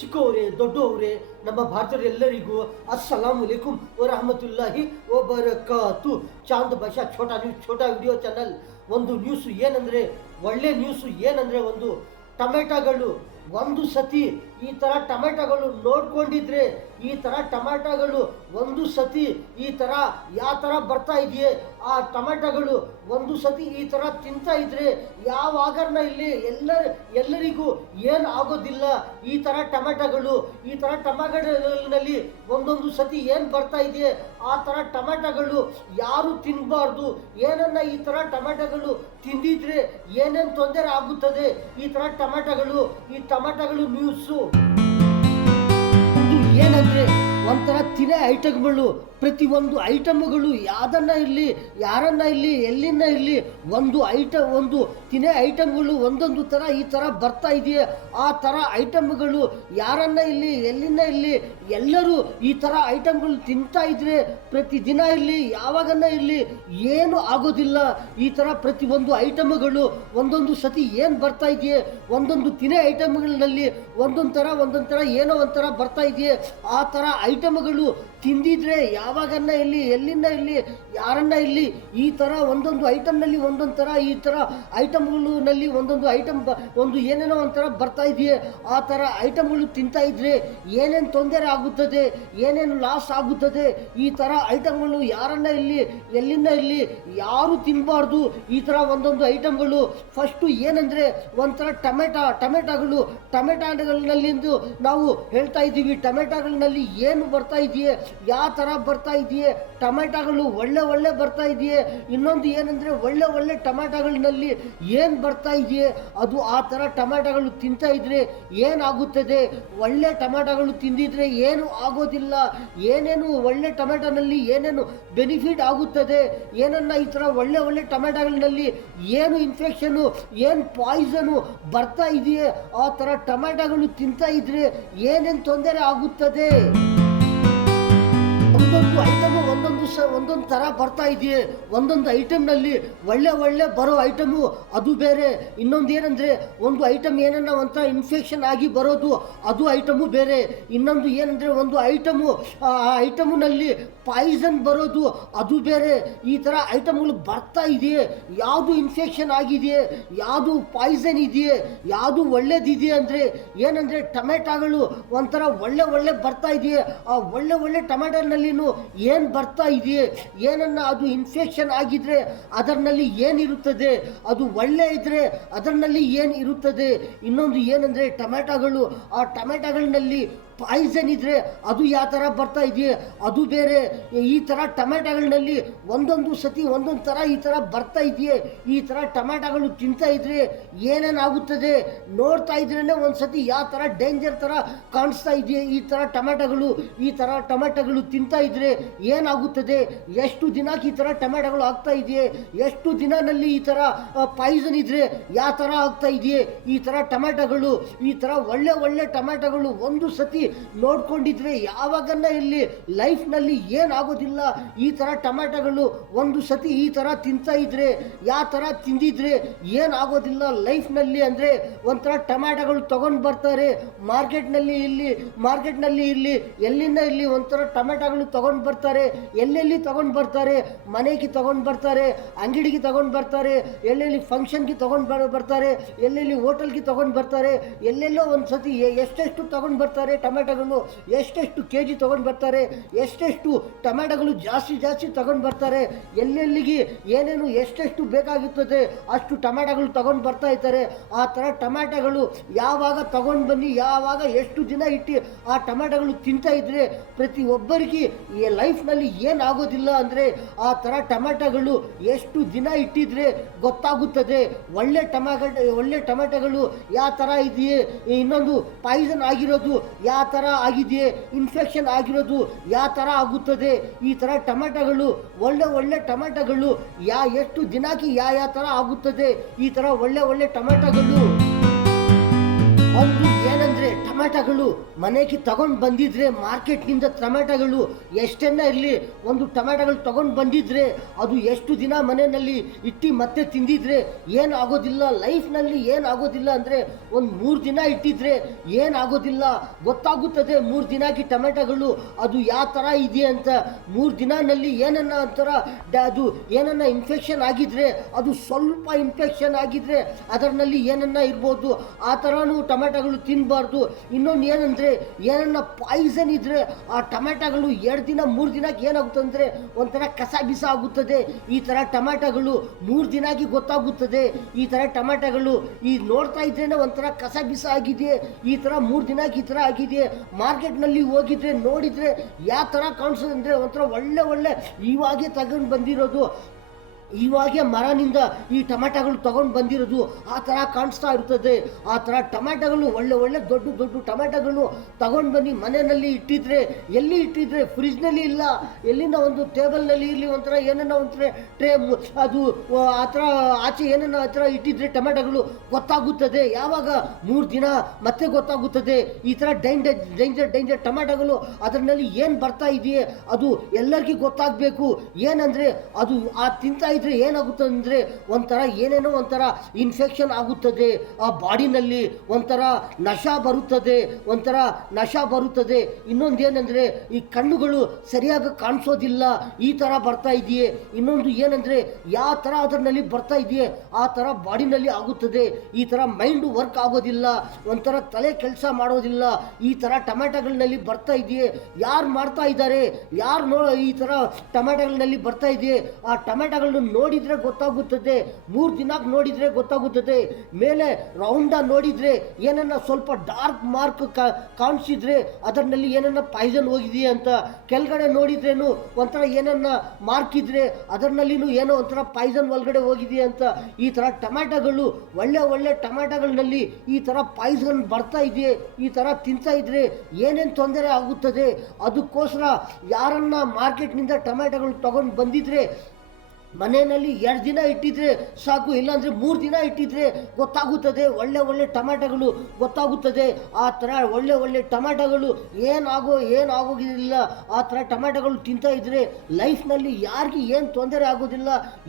ಚಿಕ್ಕವರೇ ದೊಡ್ಡವರೇ ನಮ್ಮ ಭಾರತೀಯರೆಲ್ಲರಿಗೂ ಅಸ್ಸಲಾಂ ಅಲೈಕುಂ ವರಹಮತುಲ್ಲಾಹಿ ವಬರಕಾತು. Chand Basha Chhota news Chhota video channel. ಒಂದು ನ್ಯೂಸು ಏನಂದರೆ, ಒಳ್ಳೆ ನ್ಯೂಸು ಏನಂದರೆ, ಒಂದು ಟೊಮೆಟೊಗಳು ಒಂದು ಸತಿ ಈ ಥರ ಟೊಮೆಟೊಗಳು ನೋಡ್ಕೊಂಡಿದ್ರೆ, ಈ ಥರ ಟೊಮೆಟೊಗಳು ಒಂದು ಸತಿ ಈ ಥರ ಯಾವ ಥರ ಬರ್ತಾ ಇದೆಯೇ, ಆ ಟೊಮೆಟೊಗಳು ಒಂದು ಸತಿ ಈ ಥರ ತಿಂತಾ ಇದ್ರೆ ಯಾವ ಆಗರಣ ಇಲ್ಲಿ ಎಲ್ಲರಿಗೂ ಏನು ಆಗೋದಿಲ್ಲ. ಈ ಥರ ಟೊಮೆಟೊಗಳು ಈ ಥರ ಟೊಮೆಟೊಗಳಲ್ಲಿ ಒಂದೊಂದು ಸತಿ ಏನು ಬರ್ತಾ ಇದೆಯೇ ಆ ಥರ ಟೊಮೆಟೊಗಳು ಯಾರು ತಿನ್ನಬಾರ್ದು. ಏನನ್ನ ಈ ಥರ ಟೊಮೆಟೊಗಳು ತಿಂದಿದ್ರೆ ಏನೇನು ತೊಂದರೆ ಆಗುತ್ತದೆ. ಈ ಥರ ಟೊಮೆಟೊಗಳು ನ್ಯೂಸು ಏನಂದರೆ, ಒಂಥರ ತಿನ್ನೇ ಐಟಮ್ಗಳು, ಪ್ರತಿಯೊಂದು ಐಟಮ್ಗಳು ಯಾರನ್ನ ಇರಲಿ ಎಲ್ಲಿನ ಒಂದು ತಿನ್ನೇ ಐಟಮ್ಗಳು ಒಂದೊಂದು ಥರ ಈ ಥರ ಬರ್ತಾ ಇದೆಯೇ, ಆ ಥರ ಐಟಮ್ಗಳು ಯಾರನ್ನ ಎಲ್ಲಿನ ಎಲ್ಲರೂ ಈ ಥರ ಐಟಮ್ಗಳು ತಿಂತಾ ಇದ್ರೆ ಪ್ರತಿದಿನ ಯಾವಾಗನ್ನ ಏನು ಆಗೋದಿಲ್ಲ. ಈ ಥರ ಪ್ರತಿಯೊಂದು ಐಟಮ್ಗಳು ಒಂದೊಂದು ಸತಿ ಏನು ಬರ್ತಾ ಇದೆಯೇ, ಒಂದೊಂದು ತಿನ್ನೇ ಐಟಮ್ಗಳಲ್ಲಿ ಒಂದೊಂದು ಥರ ಏನೋ ಒಂಥರ ಬರ್ತಾ ಇದೆಯೇ, ಆ ಥರ ಐಟಮ್ಗಳು ತಿಂದಿದ್ರೆ ಯಾವಾಗನ್ನ ಎಲ್ಲಿನ ಯಾರನ್ನ ಈ ಥರ ಒಂದೊಂದು ಐಟಮ್ನಲ್ಲಿ ಒಂದೊಂದು ಥರ ಈ ಥರ ಐಟಮ್ಗಳಲ್ಲಿ ಒಂದೊಂದು ಐಟಮ್ ಒಂದು ಏನೇನೋ ಒಂಥರ ಬರ್ತಾ ಇದೆಯೇ, ಆ ಥರ ಐಟಮ್ಗಳು ತಿಂತಾ ಇದ್ರೆ ಏನೇನು ತೊಂದರೆ ಆಗುತ್ತದೆ, ಏನೇನು ಲಾಸ್ ಆಗುತ್ತದೆ. ಈ ಥರ ಐಟಮ್ಗಳು ಯಾರನ್ನ ಎಲ್ಲಿನ ಯಾರು ತಿನ್ನಬಾರ್ದು. ಈ ಥರ ಒಂದೊಂದು ಐಟಮ್ಗಳು ಫಸ್ಟು ಏನಂದರೆ, ಒಂಥರ ಟೊಮೆಟೊಗಳಲ್ಲಿಂದು ನಾವು ಹೇಳ್ತಾ ಇದ್ದೀವಿ, ಟೊಮೆಟೊಗಳಲ್ಲಿ ಏನು ಬರ್ತಾ ಇದೆಯೇ, ಯಾವ ಥರ ಬರ್ತಾ ಇದೆಯೇ, ಟೊಮೆಟೊಗಳು ಒಳ್ಳೆ ಬರ್ತಾ ಇದೆಯೇ. ಇನ್ನೊಂದು ಏನಂದರೆ, ಒಳ್ಳೆ ಟೊಮೆಟೊಗಳಿನಲ್ಲಿ ಏನು ಬರ್ತಾ ಇದೆಯೇ ಅದು ಆ ಥರ ಟೊಮೆಟೊಗಳು ತಿಂತಾ ಇದ್ರೆ ಏನಾಗುತ್ತದೆ. ಒಳ್ಳೆ ಟೊಮೆಟೊಗಳು ತಿಂದಿದ್ರೆ ಏನು ಆಗೋದಿಲ್ಲ. ಏನೇನು ಒಳ್ಳೆ ಟೊಮೆಟೊನಲ್ಲಿ ಏನೇನು ಬೆನಿಫಿಟ್ ಆಗುತ್ತದೆ, ಏನನ್ನ ಈ ಥರ ಒಳ್ಳೆ ಟೊಮೆಟೊಗಳಲ್ಲಿ ಏನು ಇನ್ಫೆಕ್ಷನ್ನು ಏನು ಪಾಯ್ಸನು ಬರ್ತಾ ಇದೆಯೇ, ಆ ಥರ ಟೊಮೆಟೊಗಳು ತಿಂತಾ ಇದ್ರೆ ಏನೇನು ತೊಂದರೆ ಆಗುತ್ತದೆ. ಒಂದೊಂದು ಐಟಮು ಒಂದೊಂದು ಥರ ಬರ್ತಾ ಇದೆಯೇ, ಒಂದೊಂದು ಐಟಮ್ನಲ್ಲಿ ಒಳ್ಳೆ ಬರೋ ಐಟಮು ಅದು ಬೇರೆ. ಇನ್ನೊಂದು ಏನಂದರೆ, ಒಂದು ಐಟಮ್ ಏನನ್ನ ಒಂಥರ ಇನ್ಫೆಕ್ಷನ್ ಆಗಿ ಬರೋದು ಅದು ಐಟಮು ಬೇರೆ. ಇನ್ನೊಂದು ಏನಂದರೆ, ಒಂದು ಆ ಐಟಮ್ನಲ್ಲಿ ಪಾಯ್ಸನ್ ಬರೋದು ಅದು ಬೇರೆ. ಈ ಥರ ಐಟಮ್ಗಳು ಬರ್ತಾ ಇದೆಯೇ, ಯಾವುದು ಇನ್ಫೆಕ್ಷನ್ ಆಗಿದೆಯೇ, ಯಾವುದು ಪಾಯ್ಸನ್ ಇದೆಯೇ, ಯಾವುದು ಒಳ್ಳೇದಿದೆಯೇ ಅಂದರೆ ಏನಂದರೆ, ಟೊಮೆಟೊಗಳು ಒಂಥರ ಒಳ್ಳೆ ಬರ್ತಾ ಇದೆಯೇ, ಆ ಒಳ್ಳೆ ಟೊಮೆಟೊನಲ್ಲಿ ಏನು ಬರ್ತಾ ಇದೆಯೇ, ಏನನ್ನ ಅದು ಇನ್ಫೆಕ್ಷನ್ ಆಗಿದ್ರೆ ಅದರಲ್ಲಿ ಏನಿರುತ್ತದೆ, ಅದು ಒಳ್ಳೆ ಇದ್ರೆ ಅದರಲ್ಲಿ ಏನು ಇರುತ್ತದೆ. ಇನ್ನೊಂದು ಏನಂದರೆ, ಆ ಟೊಮೆಟೊಗಳಲ್ಲಿ ಪಾಯ್ಸನ್ ಇದ್ರೆ ಅದು ಯಾವ ಥರ ಬರ್ತಾ ಇದೆಯೇ ಅದು ಬೇರೆ. ಈ ಥರ ಟೊಮೆಟೊಗಳಲ್ಲಿ ಒಂದೊಂದು ಸತಿ ಒಂದೊಂದು ಥರ ಈ ಥರ ಬರ್ತಾ ಇದೆಯೇ, ಈ ಥರ ಟೊಮೆಟೊಗಳು ತಿಂತಾ ಇದ್ರೆ ಏನೇನಾಗುತ್ತದೆ. ನೋಡ್ತಾ ಇದ್ರೇ ಒಂದು ಸತಿ ಯಾವ ಥರ ಡೇಂಜರ್ ಥರ ಕಾಣಿಸ್ತಾ ಇದೆಯೇ. ಈ ಥರ ಟೊಮೆಟೊಗಳು ತಿಂತಾ ಇದ್ರೆ ಏನಾಗುತ್ತದೆ, ಎಷ್ಟು ದಿನಕ್ಕೆ ಈ ಥರ ಟೊಮೆಟೊಗಳು ಆಗ್ತಾ ಇದೆಯೇ, ಎಷ್ಟು ದಿನದಲ್ಲಿ ಈ ಥರ ಪಾಯ್ಸನ್ ಇದ್ರೆ ಯಾವ ಥರ ಆಗ್ತಾ ಇದೆಯೇ. ಈ ಥರ ಟೊಮೆಟೊಗಳು ಈ ಥರ ಒಳ್ಳೆ ಟೊಮೆಟೊಗಳು ಒಂದು ಸತಿ ನೋಡ್ಕೊಂಡಿದ್ರೆ ಯಾವಾಗನ್ನ ಲೈಫ್ನಲ್ಲಿ ಏನಾಗೋದಿಲ್ಲ. ಈ ಥರ ಟೊಮೆಟೊಗಳು ಒಂದು ಸತಿ ಈ ಥರ ತಿಂತಾ ಇದ್ರೆ, ಯಾವ ಥರ ತಿಂದಿದ್ರೆ ಏನಾಗೋದಿಲ್ಲ ಲೈಫ್ನಲ್ಲಿ. ಅಂದರೆ ಒಂಥರ ಟೊಮೆಟೊಗಳು ತಗೊಂಡು ಬರ್ತಾರೆ ಮಾರ್ಕೆಟ್ನಲ್ಲಿ ಎಲ್ಲಿನ ಒಂಥರ ಟೊಮೆಟೊಗಳು ತಗೊಂಡು ಬರ್ತಾರೆ. ಎಲ್ಲೆಲ್ಲಿ ತಗೊಂಡು ಬರ್ತಾರೆ, ಮನೆಗೆ ತಗೊಂಡು ಬರ್ತಾರೆ, ಅಂಗಡಿಗೆ ತಗೊಂಡು ಬರ್ತಾರೆ, ಎಲ್ಲೆಲ್ಲಿ ಫಂಕ್ಷನ್ಗೆ ತಗೊಂಡು ಬರ್ತಾರೆ, ಎಲ್ಲೆಲ್ಲಿ ಹೋಟೆಲ್ಗೆ ತಗೊಂಡು ಬರ್ತಾರೆ, ಎಲ್ಲೆಲ್ಲೋ ಒಂದು ಸತಿ ಎಷ್ಟೆಷ್ಟು ತಗೊಂಡು ಬರ್ತಾರೆ ಟೊಮೆಟೊಗಳು, ಎಷ್ಟೆಷ್ಟು KG ತಗೊಂಡು ಬರ್ತಾರೆ, ಎಷ್ಟೆಷ್ಟು ಟೊಮೆಟೊಗಳು ಜಾಸ್ತಿ ತಗೊಂಡು ಬರ್ತಾರೆ. ಎಲ್ಲೆಲ್ಲಿಗೆ ಏನೇನು ಎಷ್ಟೆಷ್ಟು ಬೇಕಾಗುತ್ತದೆ ಅಷ್ಟು ಟೊಮೆಟೊಗಳು ತಗೊಂಡು ಬರ್ತಾ ಇರ್ತಾರೆ. ಆ ಥರ ಟೊಮೆಟೊಗಳು ಯಾವಾಗ ತಗೊಂಡು ಬನ್ನಿ, ಯಾವಾಗ ಎಷ್ಟು ದಿನ ಇಟ್ಟು ಆ ಟೊಮೆಟೊಗಳು ತಿಂತಾ ಇದ್ರೆ ಪ್ರತಿಯೊಬ್ಬರಿಗೆ ಈ ಲೈಫ್ನಲ್ಲಿ ಏನಾಗೋದಿಲ್ಲ. ಅಂದರೆ ಆ ಥರ ಟೊಮೆಟೊಗಳು ಎಷ್ಟು ದಿನ ಇಟ್ಟಿದ್ರೆ ಗೊತ್ತಾಗುತ್ತದೆ ಒಳ್ಳೆ ಟೊಮೆಟೊಗಳು ಯಾವ ಥರ ಇದೆಯೇ, ಇನ್ನೊಂದು ಪಾಯ್ಸನ್ ಆಗಿರೋದು ಯಾವ ಥರ ಆಗಿದೆಯೇ, ಇನ್ಫೆಕ್ಷನ್ ಆಗಿರೋದು ಯಾವ ಥರ ಆಗುತ್ತದೆ. ಈ ಥರ ಟೊಮೆಟೊಗಳು ಒಳ್ಳೆ ಟೊಮೆಟೊಗಳು ಎಷ್ಟು ದಿನಕ್ಕೆ ಯಾವ ಥರ ಆಗುತ್ತದೆ. ಈ ಥರ ಒಳ್ಳೆ ಟೊಮೆಟೊಗಳು ಒಂದು ಏನಂದರೆ, ಟೊಮೆಟೊಗಳು ಮನೆಗೆ ತಗೊಂಡು ಬಂದಿದ್ರೆ ಮಾರ್ಕೆಟ್ನಿಂದ ಟೊಮೆಟೊಗಳು ಎಷ್ಟನ್ನ ಇರಲಿ, ಒಂದು ಟೊಮೆಟೊಗಳು ತಗೊಂಡು ಬಂದಿದ್ರೆ ಅದು ಎಷ್ಟು ದಿನ ಮನೆಯಲ್ಲಿ ಇಟ್ಟು ಮತ್ತೆ ತಿಂದಿದ್ರೆ ಏನಾಗೋದಿಲ್ಲ, ಲೈಫ್ನಲ್ಲಿ ಏನಾಗೋದಿಲ್ಲ ಅಂದರೆ ಒಂದು 3 ದಿನ ಇಟ್ಟಿದ್ರೆ ಏನಾಗೋದಿಲ್ಲ ಗೊತ್ತಾಗುತ್ತದೆ. 3 ದಿನಕ್ಕೆ ಟೊಮೆಟೊಗಳು ಅದು ಯಾವ ಥರ ಇದೆ ಅಂತ. 3 ದಿನದಲ್ಲಿ ಏನನ್ನ ಒಂಥರ ಅದು ಏನನ್ನ ಇನ್ಫೆಕ್ಷನ್ ಆಗಿದ್ರೆ, ಅದು ಸ್ವಲ್ಪ ಇನ್ಫೆಕ್ಷನ್ ಆಗಿದ್ರೆ ಅದರಲ್ಲಿ ಏನನ್ನ ಇರ್ಬೋದು, ಆ ಥರನೂ ಟೊಮೆಟೊಗಳು ತಿನ್ನಬಾರ್ದು. ಇನ್ನೊಂದು ಏನಂದರೆ ಏನನ್ನ ಪಾಯ್ಸನ್ ಇದ್ದರೆ ಆ ಟೊಮೆಟೊಗಳು 2 ದಿನ 3 ದಿನಕ್ಕೆ ಏನಾಗುತ್ತೆ ಅಂದರೆ ಒಂಥರ ಕಸ ಬಿಸ ಆಗುತ್ತದೆ. ಈ ಥರ ಟೊಮೆಟೊಗಳು 3 ದಿನಕ್ಕೆ ಗೊತ್ತಾಗುತ್ತದೆ. ಈ ಥರ ಟೊಮೆಟೊಗಳು ಈ ನೋಡ್ತಾ ಇದ್ರೇನೆ ಒಂಥರ ಕಸ ಬಿಸ ಆಗಿದೆ, ಈ ಥರ 3 ದಿನಕ್ಕೆ ಈ ಥರ ಆಗಿದೆ. ಮಾರ್ಕೆಟ್ನಲ್ಲಿ ಹೋಗಿದ್ರೆ ನೋಡಿದರೆ ಯಾವ ಥರ ಕಾಣಿಸೋದು ಅಂದರೆ ಒಂಥರ ಒಳ್ಳೆ ಇವಾಗೆ ತಗೊಂಡು ಬಂದಿರೋದು, ಇವಾಗೆ ಮರನಿಂದ ಈ ಟೊಮೆಟೊಗಳು ತಗೊಂಡು ಬಂದಿರೋದು ಆ ಥರ ಕಾಣಿಸ್ತಾ ಇರ್ತದೆ. ಆ ಥರ ಟೊಮೆಟೊಗಳು ಒಳ್ಳೆ ದೊಡ್ಡ ಟೊಮೆಟೊಗಳು ತಗೊಂಡು ಬನ್ನಿ ಮನೆಯಲ್ಲಿ ಇಟ್ಟಿದ್ರೆ, ಎಲ್ಲಿ ಇಟ್ಟಿದ್ರೆ ಫ್ರಿಜ್ನಲ್ಲಿ ಇಲ್ಲ, ಎಲ್ಲಿನ ಒಂದು ಟೇಬಲ್ನಲ್ಲಿ ಇರಲಿ, ಒಂಥರ ಏನನ್ನ ಒಂಥರ ಟ್ರೇ ಅದು ಆ ಥರ ಆಚೆ ಏನನ್ನ ಆ ಥರ ಇಟ್ಟಿದ್ರೆ ಟೊಮೆಟೊಗಳು ಗೊತ್ತಾಗುತ್ತದೆ. ಯಾವಾಗ 3 ದಿನ ಮತ್ತೆ ಗೊತ್ತಾಗುತ್ತದೆ. ಈ ಥರ ಡೇಂಜರ್ ಟೊಮೆಟೊಗಳು ಅದರಲ್ಲಿ ಏನು ಬರ್ತಾ ಇದೆಯೇ ಅದು ಎಲ್ಲರಿಗೂ ಗೊತ್ತಾಗಬೇಕು. ಏನಂದರೆ ಅದು ಆ ತಿಂತಾ ಇದ್ರೆ ಏನಾಗುತ್ತೆ ಅಂದರೆ ಒಂಥರ ಏನೇನೋ ಒಂಥರ ಇನ್ಫೆಕ್ಷನ್ ಆಗುತ್ತದೆ, ಆ ಬಾಡಿನಲ್ಲಿ ಒಂಥರ ನಶ ಬರುತ್ತದೆ. ಇನ್ನೊಂದು ಏನಂದರೆ ಈ ಕಣ್ಣುಗಳು ಸರಿಯಾಗಿ ಕಾಣಿಸೋದಿಲ್ಲ, ಈ ಥರ ಬರ್ತಾ ಇದೆಯೇ. ಇನ್ನೊಂದು ಏನಂದರೆ ಯಾವ ಥರ ಅದರಲ್ಲಿ ಬರ್ತಾ ಇದೆಯೇ ಆ ಥರ ಬಾಡಿನಲ್ಲಿ ಆಗುತ್ತದೆ. ಈ ಥರ ಮೈಂಡು ವರ್ಕ್ ಆಗೋದಿಲ್ಲ, ಒಂಥರ ತಲೆ ಕೆಲಸ ಮಾಡೋದಿಲ್ಲ. ಈ ಥರ ಟೊಮೆಟೊಗಳಲ್ಲಿ ಬರ್ತಾ ಇದೆಯೇ, ಯಾರು ಮಾಡ್ತಾ ಇದ್ದಾರೆ, ಯಾರು ಈ ಥರ ಟೊಮೆಟೊಗಳಲ್ಲಿ ಬರ್ತಾ ಇದೆಯೇ ಆ ಟೊಮೆಟೊಗಳನ್ನ ನೋಡಿದರೆ ಗೊತ್ತಾಗುತ್ತದೆ. 3 ದಿನಕ್ಕೆ ನೋಡಿದರೆ ಗೊತ್ತಾಗುತ್ತದೆ. ಮೇಲೆ ರೌಂಡ ನೋಡಿದರೆ ಏನನ್ನ ಸ್ವಲ್ಪ ಡಾರ್ಕ್ ಮಾರ್ಕ್ ಕಾಣಿಸಿದ್ರೆ ಅದರಲ್ಲಿ ಏನನ್ನ ಪಾಯ್ಸನ್ ಹೋಗಿದೆಯಾ ಅಂತ. ಕೆಳಗಡೆ ನೋಡಿದ್ರೇನು ಒಂಥರ ಏನನ್ನ ಮಾರ್ಕ್ ಇದ್ರೆ ಅದರಲ್ಲಿನೂ ಏನೋ ಒಂಥರ ಪಾಯ್ಸನ್ ಒಳಗಡೆ ಹೋಗಿದೆಯಾ ಅಂತ. ಈ ಥರ ಟೊಮೆಟೊಗಳು ಒಳ್ಳೆ ಟೊಮೆಟೊಗಳಲ್ಲಿ ಈ ಥರ ಪಾಯ್ಸನ್ ಬರ್ತಾ ಇದೆಯೇ, ಈ ಥರ ತಿಂತಾ ಇದ್ರೆ ಏನೇನು ತೊಂದರೆ ಆಗುತ್ತದೆ. ಅದಕ್ಕೋಸ್ಕರ ಯಾರನ್ನ ಮಾರ್ಕೆಟ್ನಿಂದ ಟೊಮೆಟೊಗಳು ತಗೊಂಡು ಬಂದಿದ್ರೆ ಮನೆಯಲ್ಲಿ 2 ದಿನ ಇಟ್ಟಿದ್ರೆ ಸಾಕು, ಇಲ್ಲಾಂದರೆ 3 ದಿನ ಇಟ್ಟಿದ್ರೆ ಗೊತ್ತಾಗುತ್ತದೆ. ಒಳ್ಳೆ ಟೊಮೆಟೊಗಳು ಗೊತ್ತಾಗುತ್ತದೆ. ಆ ಥರ ಒಳ್ಳೆ ಟೊಮೆಟೊಗಳು ಏನಾಗೋದಿಲ್ಲ. ಆ ಥರ ಟೊಮೆಟೊಗಳು ತಿಂತಾ ಇದ್ದರೆ ಲೈಫ್ನಲ್ಲಿ ಯಾರಿಗೆ ಏನು ತೊಂದರೆ ಆಗೋದಿಲ್ಲ.